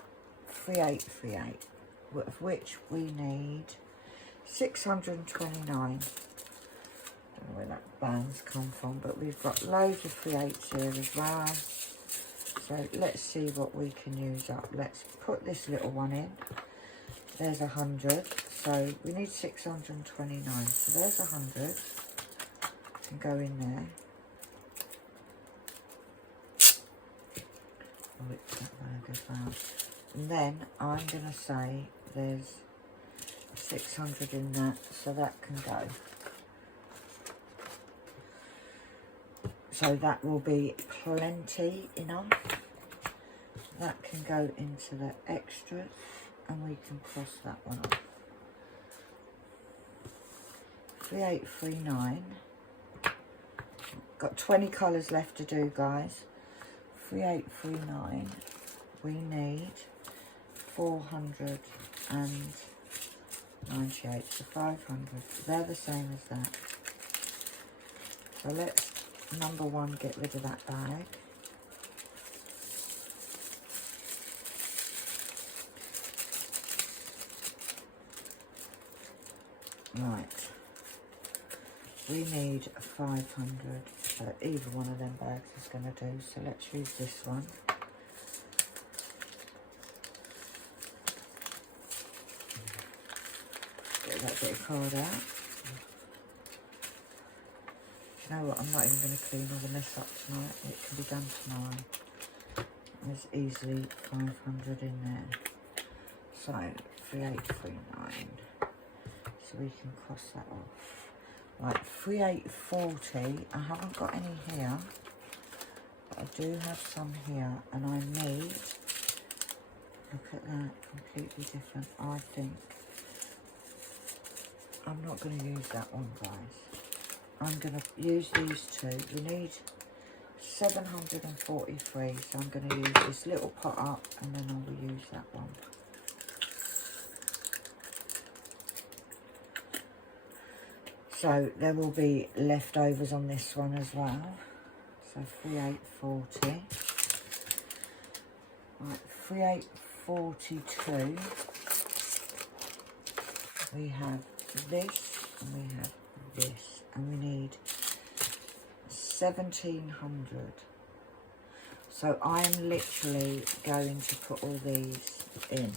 3838, of which we need 629. Don't know where that band's come from, but we've got loads of 38s here as well. So let's see what we can use up. Let's put this little one in. There's 100, so we need 629. So there's 100. Can go in there. Whip that bag as well. And then I'm going to say there's 600 in that, so that can go. So that will be plenty enough. That can go into the extras, and we can cross that one off. 3839. Got 20 colours left to do, guys. 3839. We need 498, so 500. They're the same as that. So let's, number one, get rid of that bag. Right. We need 500. So either one of them bags is going to do. So let's use this one. Get that bit of card out. You know what, I'm not even going to clean all the mess up tonight. It can be done tomorrow. There's easily 500 in there. So 3839. So we can cross that off. Right, 3840. I haven't got any here, but I do have some here, and I need, look at that, completely different. I think I'm not going to use that one, guys. I'm going to use these two. We need 743, so I'm going to use this little pot up, and then I will use that one. So there will be leftovers on this one as well. So 3840. Right, 3842. We have this and we have this, and we need 1700. So I'm literally going to put all these in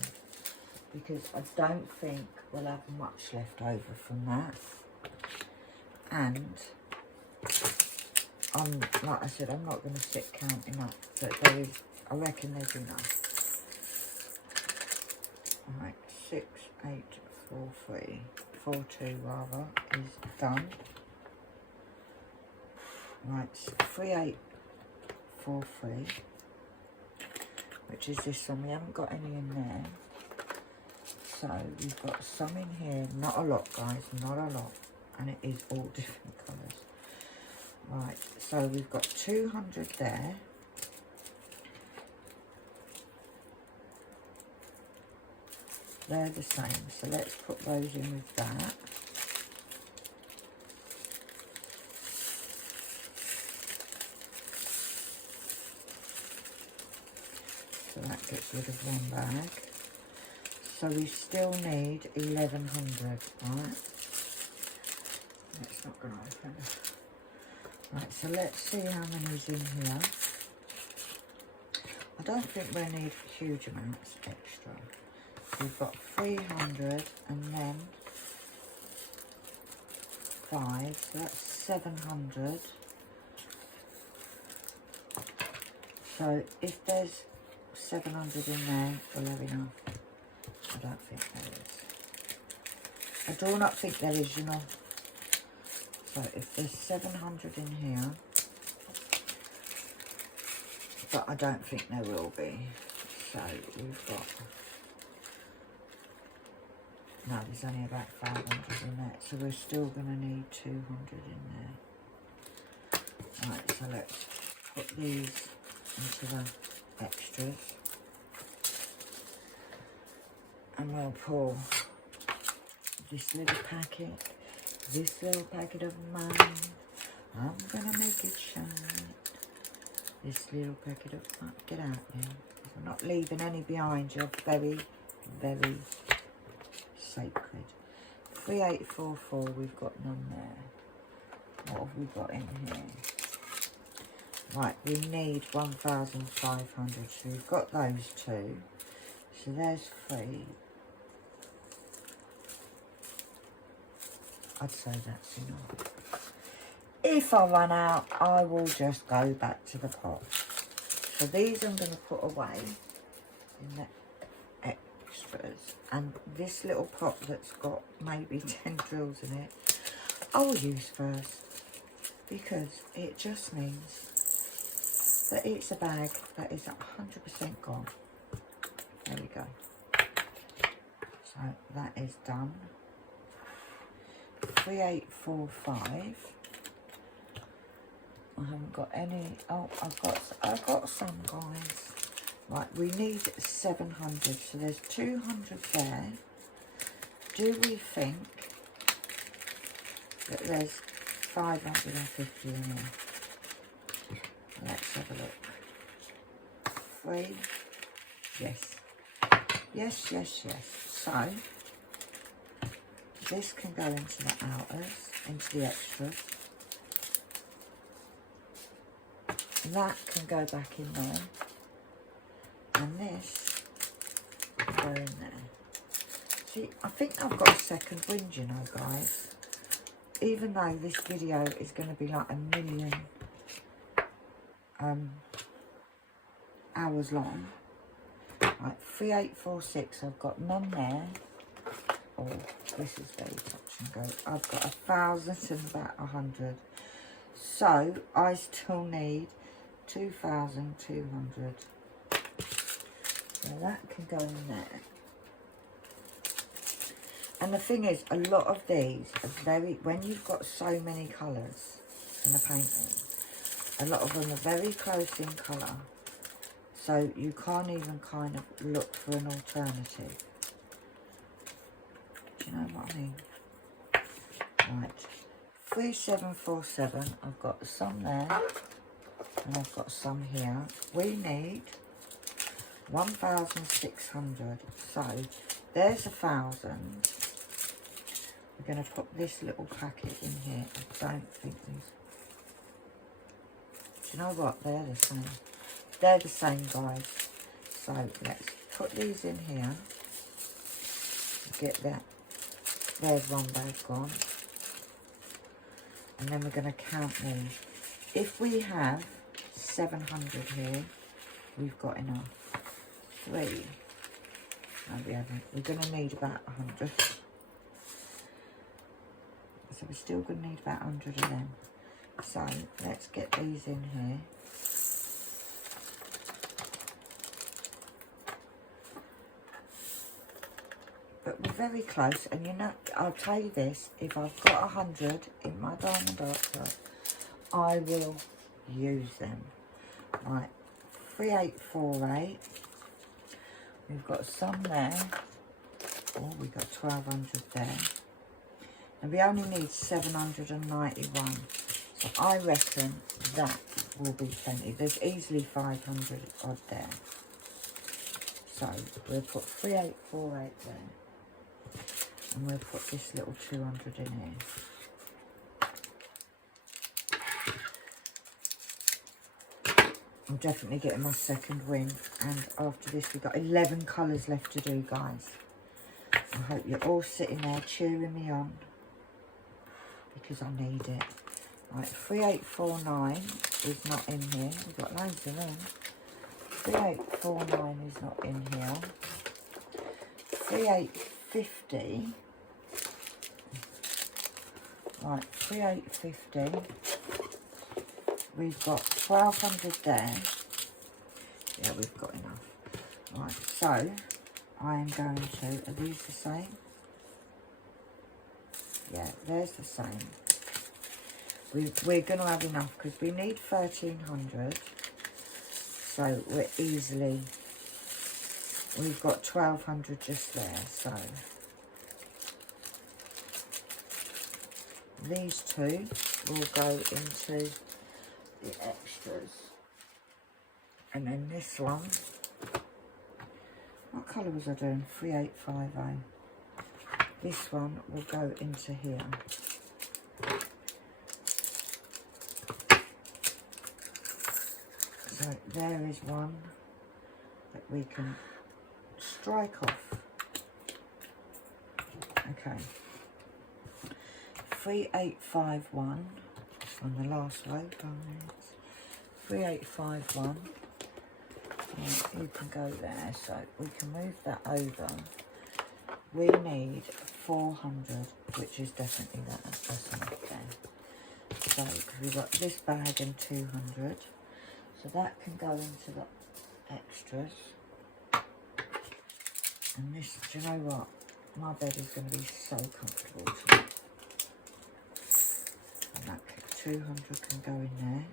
because I don't think we'll have much left over from that. And like I said, I'm not going to sit counting up, but there is, I reckon there's enough. Alright, 684342 rather is done. Right, 3843, which is this one. We haven't got any in there, so we've got some in here. Not a lot, guys, not a lot, and it is all different colours. Right, so we've got 200 there. They're the same, so let's put those in with that. So that gets rid of one bag. So we still need 1100, right? That's not going to open. Right, so let's see how many's in here. I don't think we need huge amounts extra. We've got 300 and then 5, so that's 700. So if there's 700 in there, we'll have enough. I don't think there is. I do not think there is, you know. So if there's 700 in here, but I don't think there will be. So we've got, no, there's only about 500 in there. So we're still going to need 200 in there. Right, so let's put these into the extras. And we'll pull this little packet of mine. I'm gonna make it shine. This little packet of mine. Get out now. I'm not leaving any behind. You're very, very sacred. 3844, we've got none there. What have we got in here? Right, we need 1,500. So we've got those two. So there's 3. I'd say that's enough. If I run out, I will just go back to the pot. So these I'm going to put away in the extras. And this little pot that's got maybe 10 drills in it, I'll use first. Because it just means that it's a bag that is 100% gone. There we go. So that is done. 3845. I haven't got any. Oh, I've got some, guys. Right, we need 700. So there's 200 there. Do we think that there's 550 in here? Let's have a look. 3. Yes. Yes, yes, yes. So this can go into the outers, into the extras. That can go back in there. And this can go in there. See, I think I've got a second wind, you know, guys. Even though this video is going to be like 1,000,000 hours long. Right, 3846, I've got none there. Oh, this is very touch and go. I've got 1,000 and about 100. So I still need 2,200. So that can go in there. And the thing is, a lot of these are very, when you've got so many colours in the painting, a lot of them are very close in colour. So you can't even kind of look for an alternative. Do you know what I mean? Right. 3747. I've got some there and I've got some here. We need 1,600. So there's 1,000. We're going to put this little packet in here. I don't think these. Do you know what? They're the same. They're the same, guys. So let's put these in here. Get that. There's one bag gone. And then we're going to count these. If we have 700 here, we've got enough. 3. No, we haven't. We're going to need about 100. So we're still going to need about 100 of them. So let's get these in here. But we're very close, and you know, I'll tell you this, if I've got 100 in my diamond art kit, I will use them. Right, 3848. We've got some there. Oh, we've got 1,200 there. And we only need 791. So I reckon that will be plenty. There's easily 500 odd there. So we'll put 3848 there. And we'll put this little 200 in here. I'm definitely getting my second win. And after this, we've got 11 colours left to do, guys. I hope you're all sitting there cheering me on, because I need it. Right, 3849 is not in here. We've got loads of them. 3849 is not in here. 3850. Right, 3850. We've got 1,200 there. Yeah, we've got enough. Right, so I am going to, are these the same? Yeah, there's the same. We're going to have enough because we need 1,300. So we're easily, we've got 1,200 just there. So these two will go into the extras. And then this one, what colour was I doing? 3850. This one will go into here. So there is one that we can strike off. Okay. 3851 on the last row, guys. 3851. Right, you can go there, so we can move that over. We need 400, which is definitely that. That's enough there. So we've got this bag and 200. So that can go into the extras. And this, do you know what? My bed is going to be so comfortable tonight. And that 200 can go in there.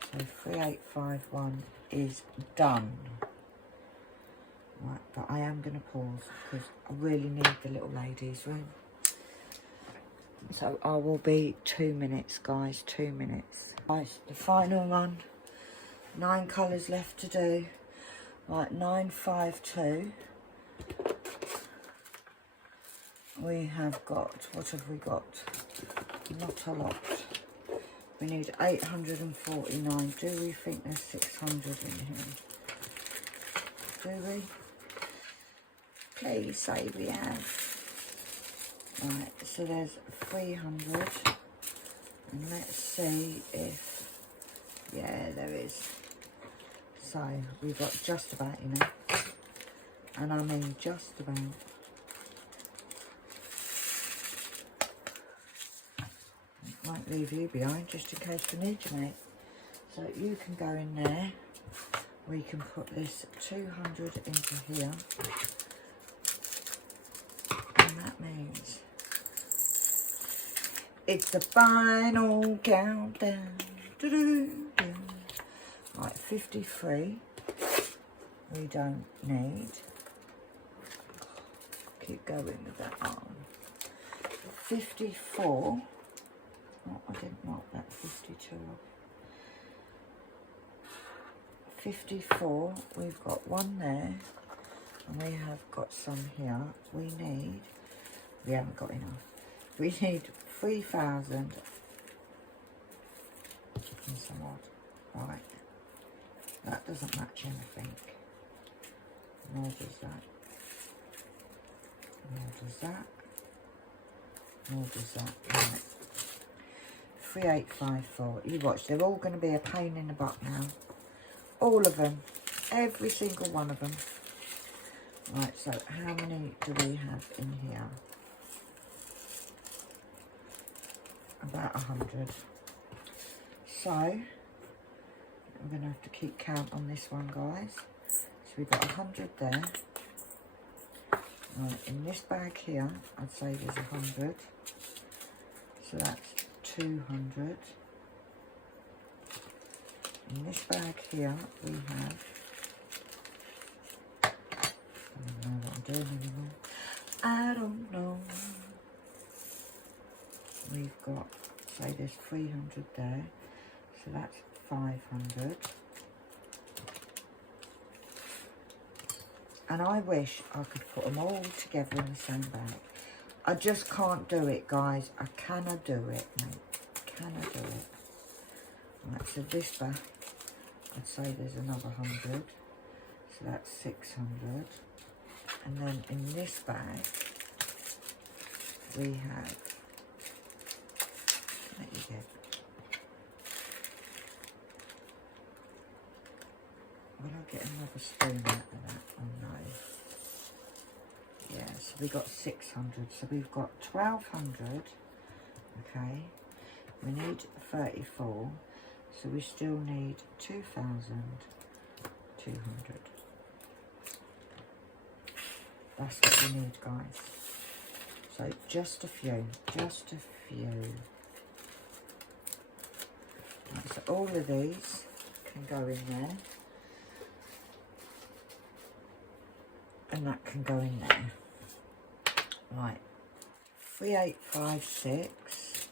So 3851 is done. Right, but I am going to pause because I really need the little ladies' room. So I will be 2 minutes, guys, 2 minutes. Right, the final one. 9 colours left to do. Right, 952. We have got, what have we got? Not a lot. We need 849. Do we think there's 600 in here? Do we? Please say we have. Right, so there's 300. And let's see if, yeah, there is. So we've got just about enough. And I mean just about. Might leave you behind just in case we need you, mate. So you can go in there. We can put this 200 into here. And that means it's the final countdown. Doo-doo-doo. Right, 53. We don't need. Keep going with that arm. 54. Oh, I didn't mark that 52 off. 54, we've got one there, and we have got some here. We haven't got enough. We need 3,000 and some odd. Right, that doesn't match anything. Nor does that. Nor does that. Nor does that. Right. 3854. You watch, they're all going to be a pain in the butt now. All of them. Every single one of them. Right, so how many do we have in here? About 100. So, I'm going to have to keep count on this one, guys. So we've got 100 there. Right, in this bag here, I'd say there's 100. So that's 200. In this bag here, we have, I don't know what I'm doing anymore. I don't know. We've got, say there's 300 there. So that's 500. And I wish I could put them all together in the same bag. I just can't do it, guys. I cannot do it, mate. Cannot do it. Right, so this bag, I'd say there's another 100. So that's 600. And then in this bag, we have, what you get? Will I get another spoon out of that? Oh no. Yeah, so we got 600. So we've got 1,200. Okay. We need 34. So we still need 2,200. That's what we need, guys. So just a few. Just a few. Right, so all of these can go in there. And that can go in there. Right. 3856.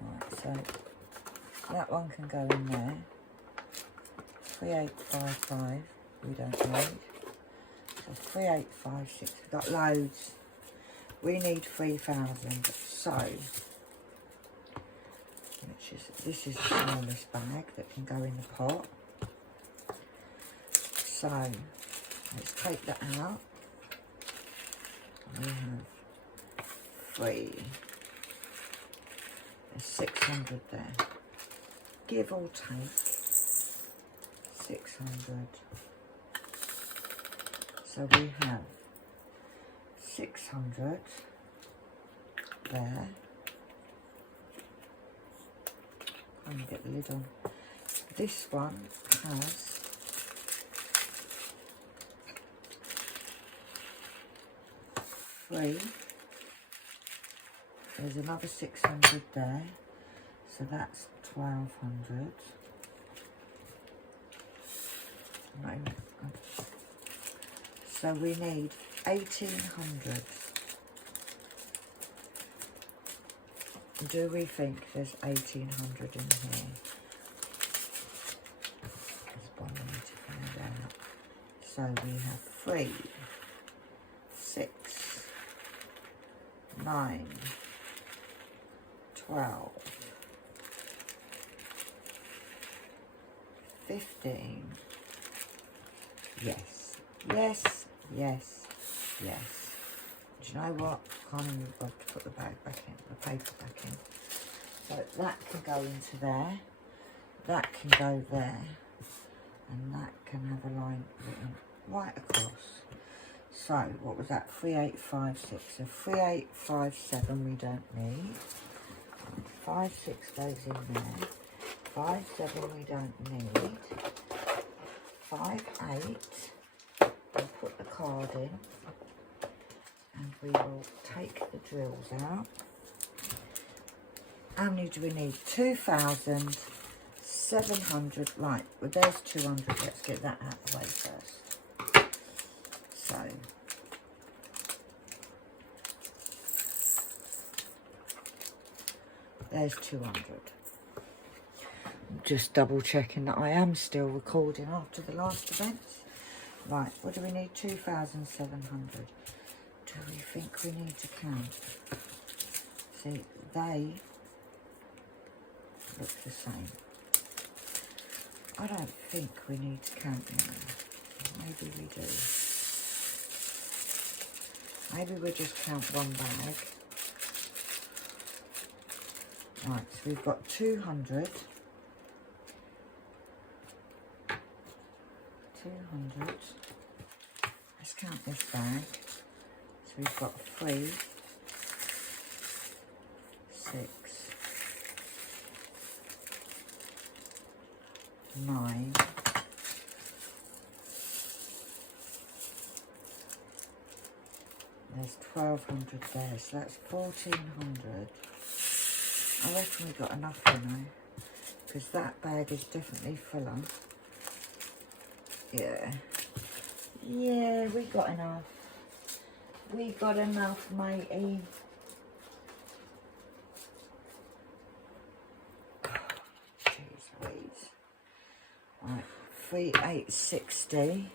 Right, so that one can go in there. 3855 we don't need. So 3856, we've got loads. We need 3,000. So this is the smallest bag that can go in the pot. So let's take that out. We have 3. There's 600 there. Give or take 600. So we have 600 there. I'm going to get the lid on. This one has 3. There's another 600 there. So that's 1,200. Right. So we need 1,800. Do we think there's 1,800 in here? There's one we need to find out. So we have 3, 6, 9, 12, 15. Yes, yes, yes, yes. Do you know what? Can't even bother to put the bag back in, the paper back in. So that can go into there, that can go there, and that can have a line written right across. So what was that? 3856. So 3857 we don't need. 56 goes in there. 57 we don't need. 58. We'll put the card in. And we will take the drills out. How many do we need? 2,700. Right, well there's 200. Let's get that out of the way first. So There's 200. Just double checking that I am still recording after the last events. Right, what do we need? 2,700. Do we think we need to count? See, they look the same. I don't think we need to count them. Maybe we do. Maybe we'll just count one bag. Right, so we've got 200. 200. Let's count this bag. So we've got 3, 6, 9, 1,200 there, so that's 1,400. I reckon we got enough, you know, because that bag is definitely fuller. Yeah, we got enough. We got enough, matey. Jeez Louise. Right, 3,860.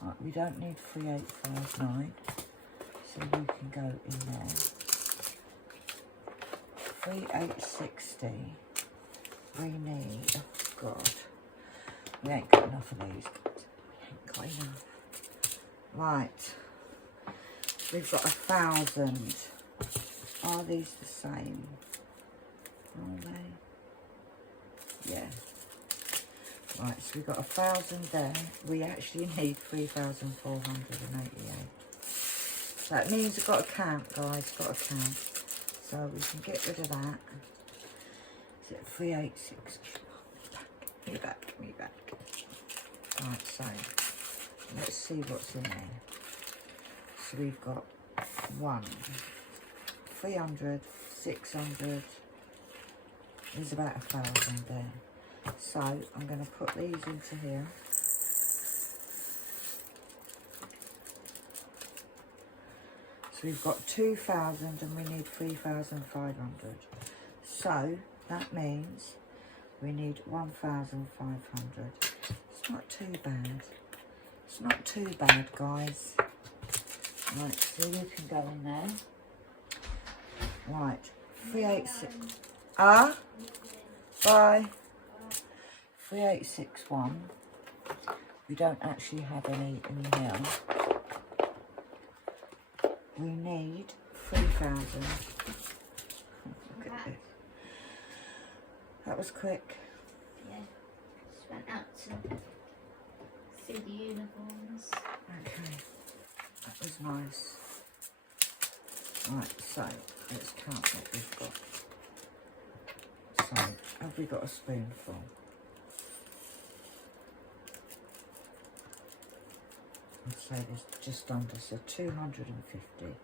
Right, we don't need 3,859, so we can go in there. 3,860. We need, oh God, we ain't got enough of these. We ain't got enough. Right, we've got 1,000. Are these the same? Are they? Yeah. Right, so we've got 1,000 there. We actually need 3,488. So that means we've got to count, guys. Got to count. So we can get rid of that. Is it 386? Me back, me back. Right, so let's see what's in there. So we've got 1, 300, 600. There's about 1,000 there. So I'm going to put these into here. So we've got 2,000 and we need 3,500. So that means we need 1,500. It's not too bad. It's not too bad, guys. Right, so you can go in there. Right, 386. Bye. 3,861. We don't actually have any in here. We need 3,000. Look at this. That was quick. Yeah. Just went out to see the uniforms. Okay. That was nice. Right, so let's count what we've got. So, have we got a spoonful? I'd say there's just under, so 250.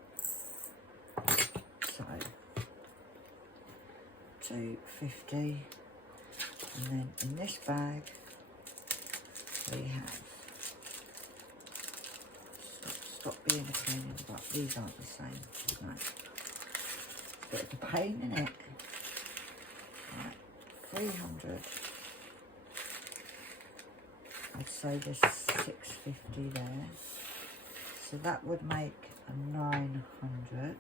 So 250, and then in this bag we have, stop being a pain in the butt, these aren't the same, no, bit of a pain in it. Right, 300, I'd say there's 650 there, so that would make a 900.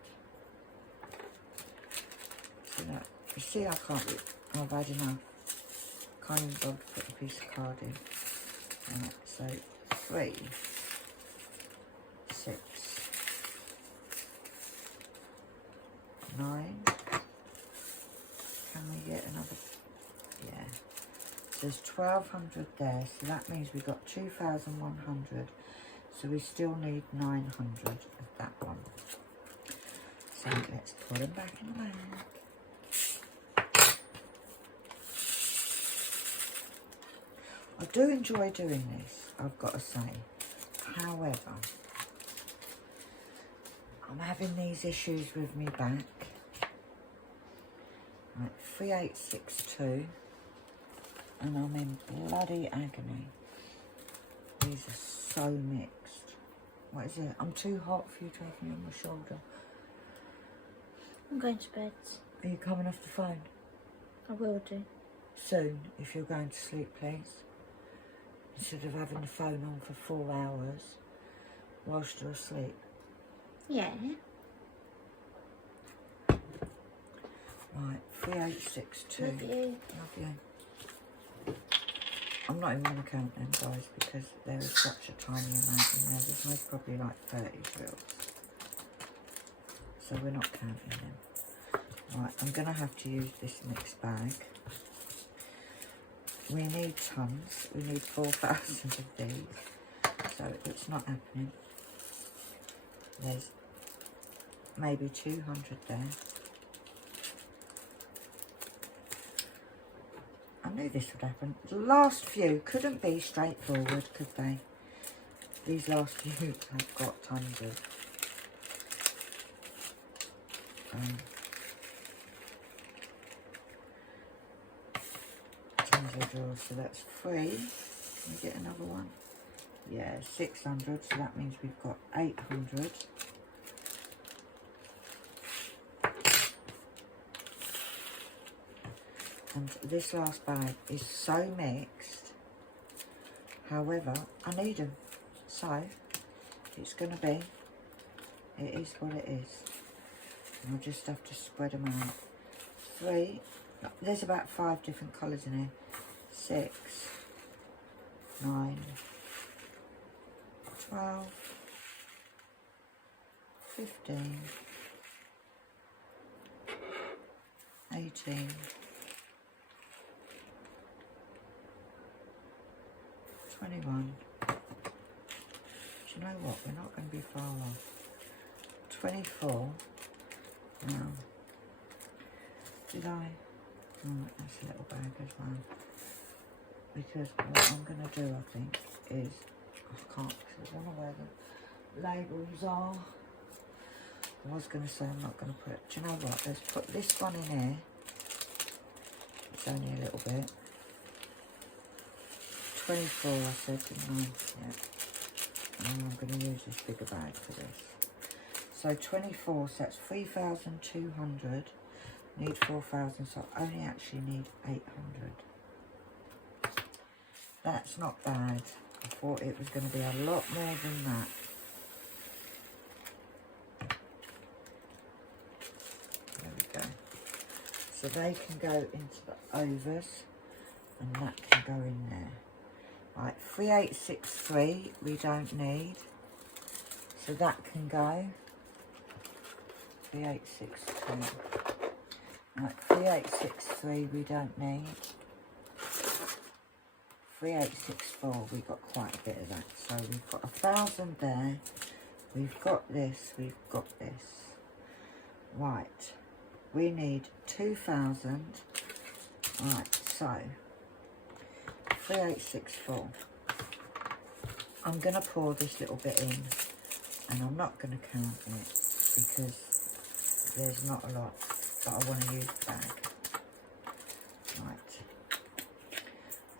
So that, you see, I can't, I've had enough. Can't even bother to put a piece of card in. Right, so 3, 6, 9. Can we get another? Yeah. So there's 1,200 there, so that means we've got 2,100. So we still need 900 of that one. So let's put them back in the bag. I do enjoy doing this, I've got to say. However, I'm having these issues with me back. Right, 3,862. And I'm in bloody agony. These are so mixed. What is it? I'm too hot for you to have me on my shoulder. I'm going to bed. Are you coming off the phone? I will do. Soon, if you're going to sleep, please. Instead of having the phone on for 4 hours whilst you're asleep. Yeah. Right, 3862. Love you. Love you. I'm not even going to count them, guys, because there is such a tiny amount in there. There's most probably like 30 drills. So we're not counting them. Right, I'm going to have to use this mixed bag. We need tons. We need 4,000 of these. So it's not happening. There's maybe 200 there. I knew this would happen. The last few couldn't be straightforward, could they? These last few have got tons of drills. So that's 3. Can we get another one? Yeah, 600. So that means we've got 800. And this last bag is so mixed. However, I need them. So, it's going to be, it is what it is. And I'll just have to spread them out. 3, there's about 5 different colours in here. 6, 9, 12, 15, 18, 21. Do you know what? We're not going to be far off. 24. Now, did I? Oh, that's a little bag as well. Because what I'm going to do, I think, is I can't because I don't know where the labels are. I was going to say I'm not going to put it. Do you know what? Let's put this one in here. It's only a little bit. 24, I said, didn't I? Yeah. And I'm going to use this bigger bag for this. So 24, so that's 3,200. Need 4,000, so I only actually need 800. That's not bad. I thought it was going to be a lot more than that. There we go. So they can go into the overs, and that can go in there. Right, 3863 we don't need, so that can go. 3862. Right, 3863 we don't need. 3864 we got quite a bit of that, so we've got 1,000 there. We've got this. We've got this. Right, we need 2,000. Right, so 3864. I'm going to pour this little bit in, and I'm not going to count it because there's not a lot, but I want to use the bag. Right,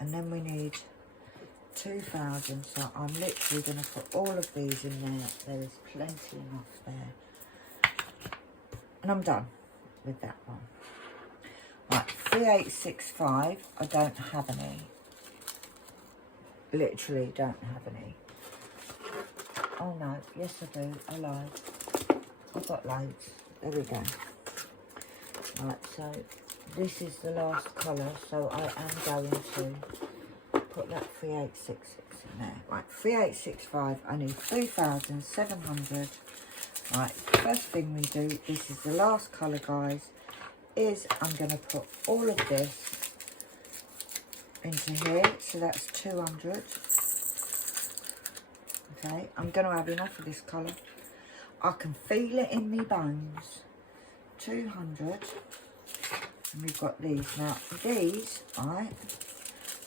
and then we need 2,000, so I'm literally going to put all of these in there. There is plenty enough there, and I'm done with that one. Right, 3865, I don't have any. Literally don't have any. Oh no, yes I do, I lied. I've got loads. There we go. Right, so this is the last colour, so I am going to put that 3866 in there. Right, 3865, I need 3,700. Right, first thing we do, this is the last colour, guys, is I'm going to put all of this into here, so that's 200. Okay, I'm going to have enough of this colour. I can feel it in my bones. 200. And we've got these. Now, these, right,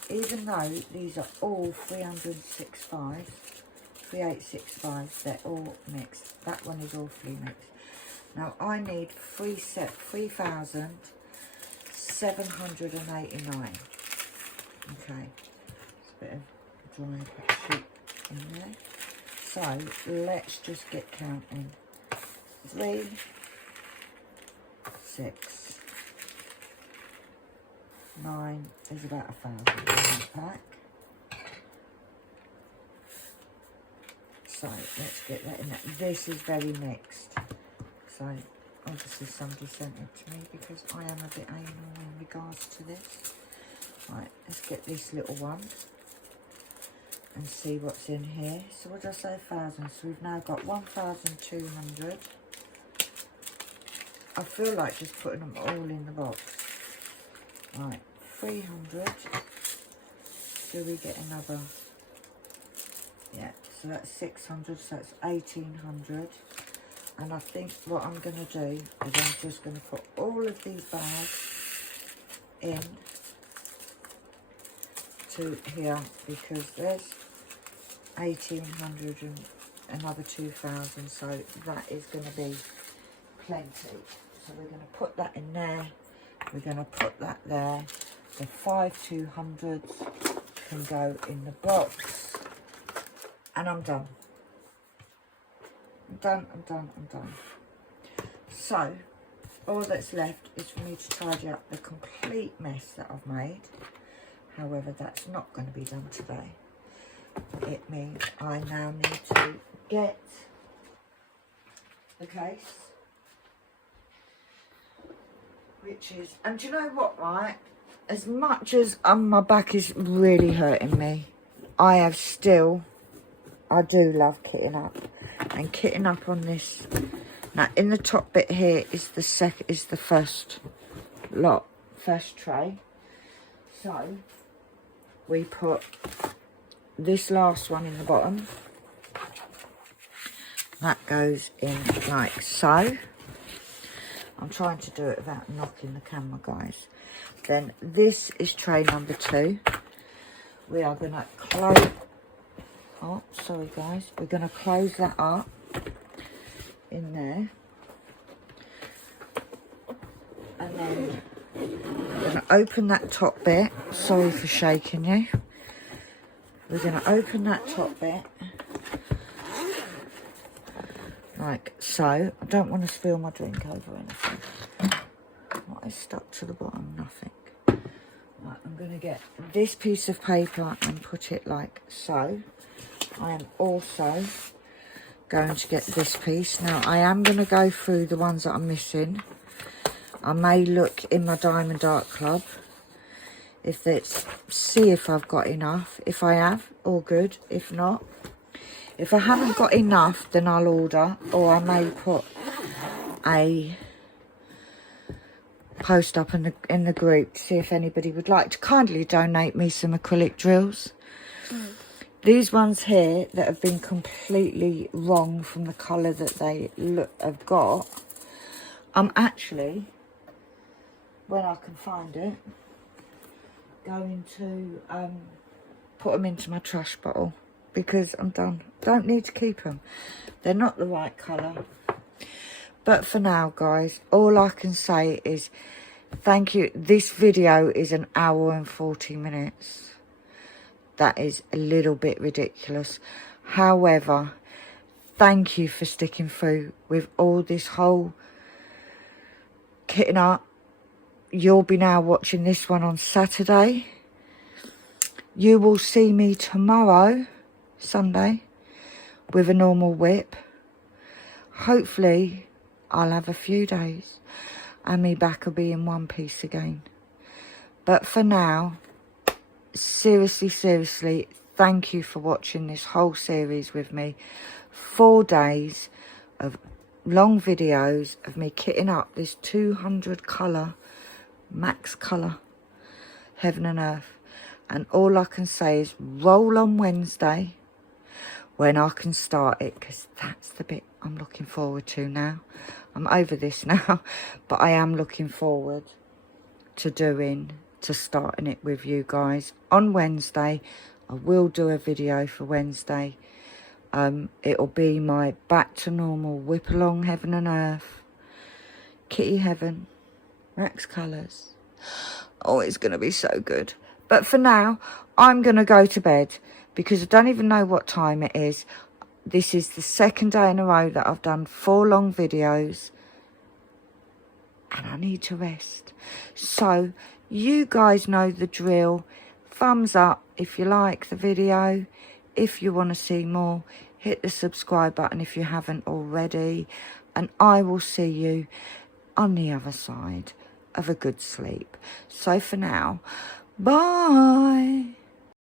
even though these are all 365, 3865, they're all mixed. That one is awfully mixed. Now, I need 3,789. Okay, it's a bit of dry sheet in there. So let's just get counting. 3, 6, 9, there's about 1,000 in that pack. So let's get that in there. This is very mixed. So obviously somebody sent it to me because I am a bit anal in regards to this. Right, let's get this little one and see what's in here. So what did I say, 1,000? So we've now got 1,200. I feel like just putting them all in the box. Right, 300. Do we get another? Yeah, so that's 600, so that's 1,800. And I think what I'm going to do is I'm just going to put all of these bags in to here, because there's 1,800 and another 2,000, so that is going to be plenty. So we're going to put that in there, we're going to put that there. The 5 200s can go in the box, and I'm done. I'm done. So all that's left is for me to tidy up the complete mess that I've made. However, that's not going to be done today. It means I now need to get the case, which is, and do you know what, right? As much as my back is really hurting me, I do love kitting up. And kitting up on this. Now, in the top bit here is the first tray. So we put this last one in the bottom. That goes in like so. I'm trying to do it without knocking the camera, guys. Then this is tray number 2. We are going to close. Oh, sorry guys. We're going to close that up in there. And then we're going to open that top bit. Sorry for shaking you. We're going to open that top bit. Like so. I don't want to spill my drink over anything. What is stuck to the bottom? Nothing. Right, I'm going to get this piece of paper and put it like so. I am also going to get this piece. Now, I am going to go through the ones that I'm missing. I may look in my Diamond Art Club. See if I've got enough. If I have, all good. If not, if I haven't got enough, then I'll order. Or I may put a post up in the group to see if anybody would like to kindly donate me some acrylic drills. These ones here that have been completely wrong from the colour that they have got, I'm actually, when I can find it, going to put them into my trash bottle, because I'm done. Don't need to keep them. They're not the right colour. But for now, guys, all I can say is thank you. This video is 1 hour and 40 minutes. That is a little bit ridiculous. However, thank you for sticking through with all this whole kitting up. You'll be now watching this one on Saturday. You will see me tomorrow, Sunday, with a normal whip. Hopefully, I'll have a few days and my back will be in one piece again. But for now, seriously, thank you for watching this whole series with me. 4 days of long videos of me kitting up this 200 colour, max colour, heaven and earth. And all I can say is roll on Wednesday when I can start it, because that's the bit I'm looking forward to now. I'm over this now, but I am looking forward to starting it with you guys on Wednesday. I will do a video for Wednesday. It'll be my back to normal whip along heaven and earth, kitty heaven, Rex colours. Oh, it's going to be so good. But for now, I'm going to go to bed because I don't even know what time it is. This is the 2nd day in a row that I've done 4 long videos and I need to rest. So You guys know the drill. Thumbs up if you like the video. If you want to see more, hit the subscribe button if you haven't already. And I will see you on the other side of a good sleep. So for now, bye.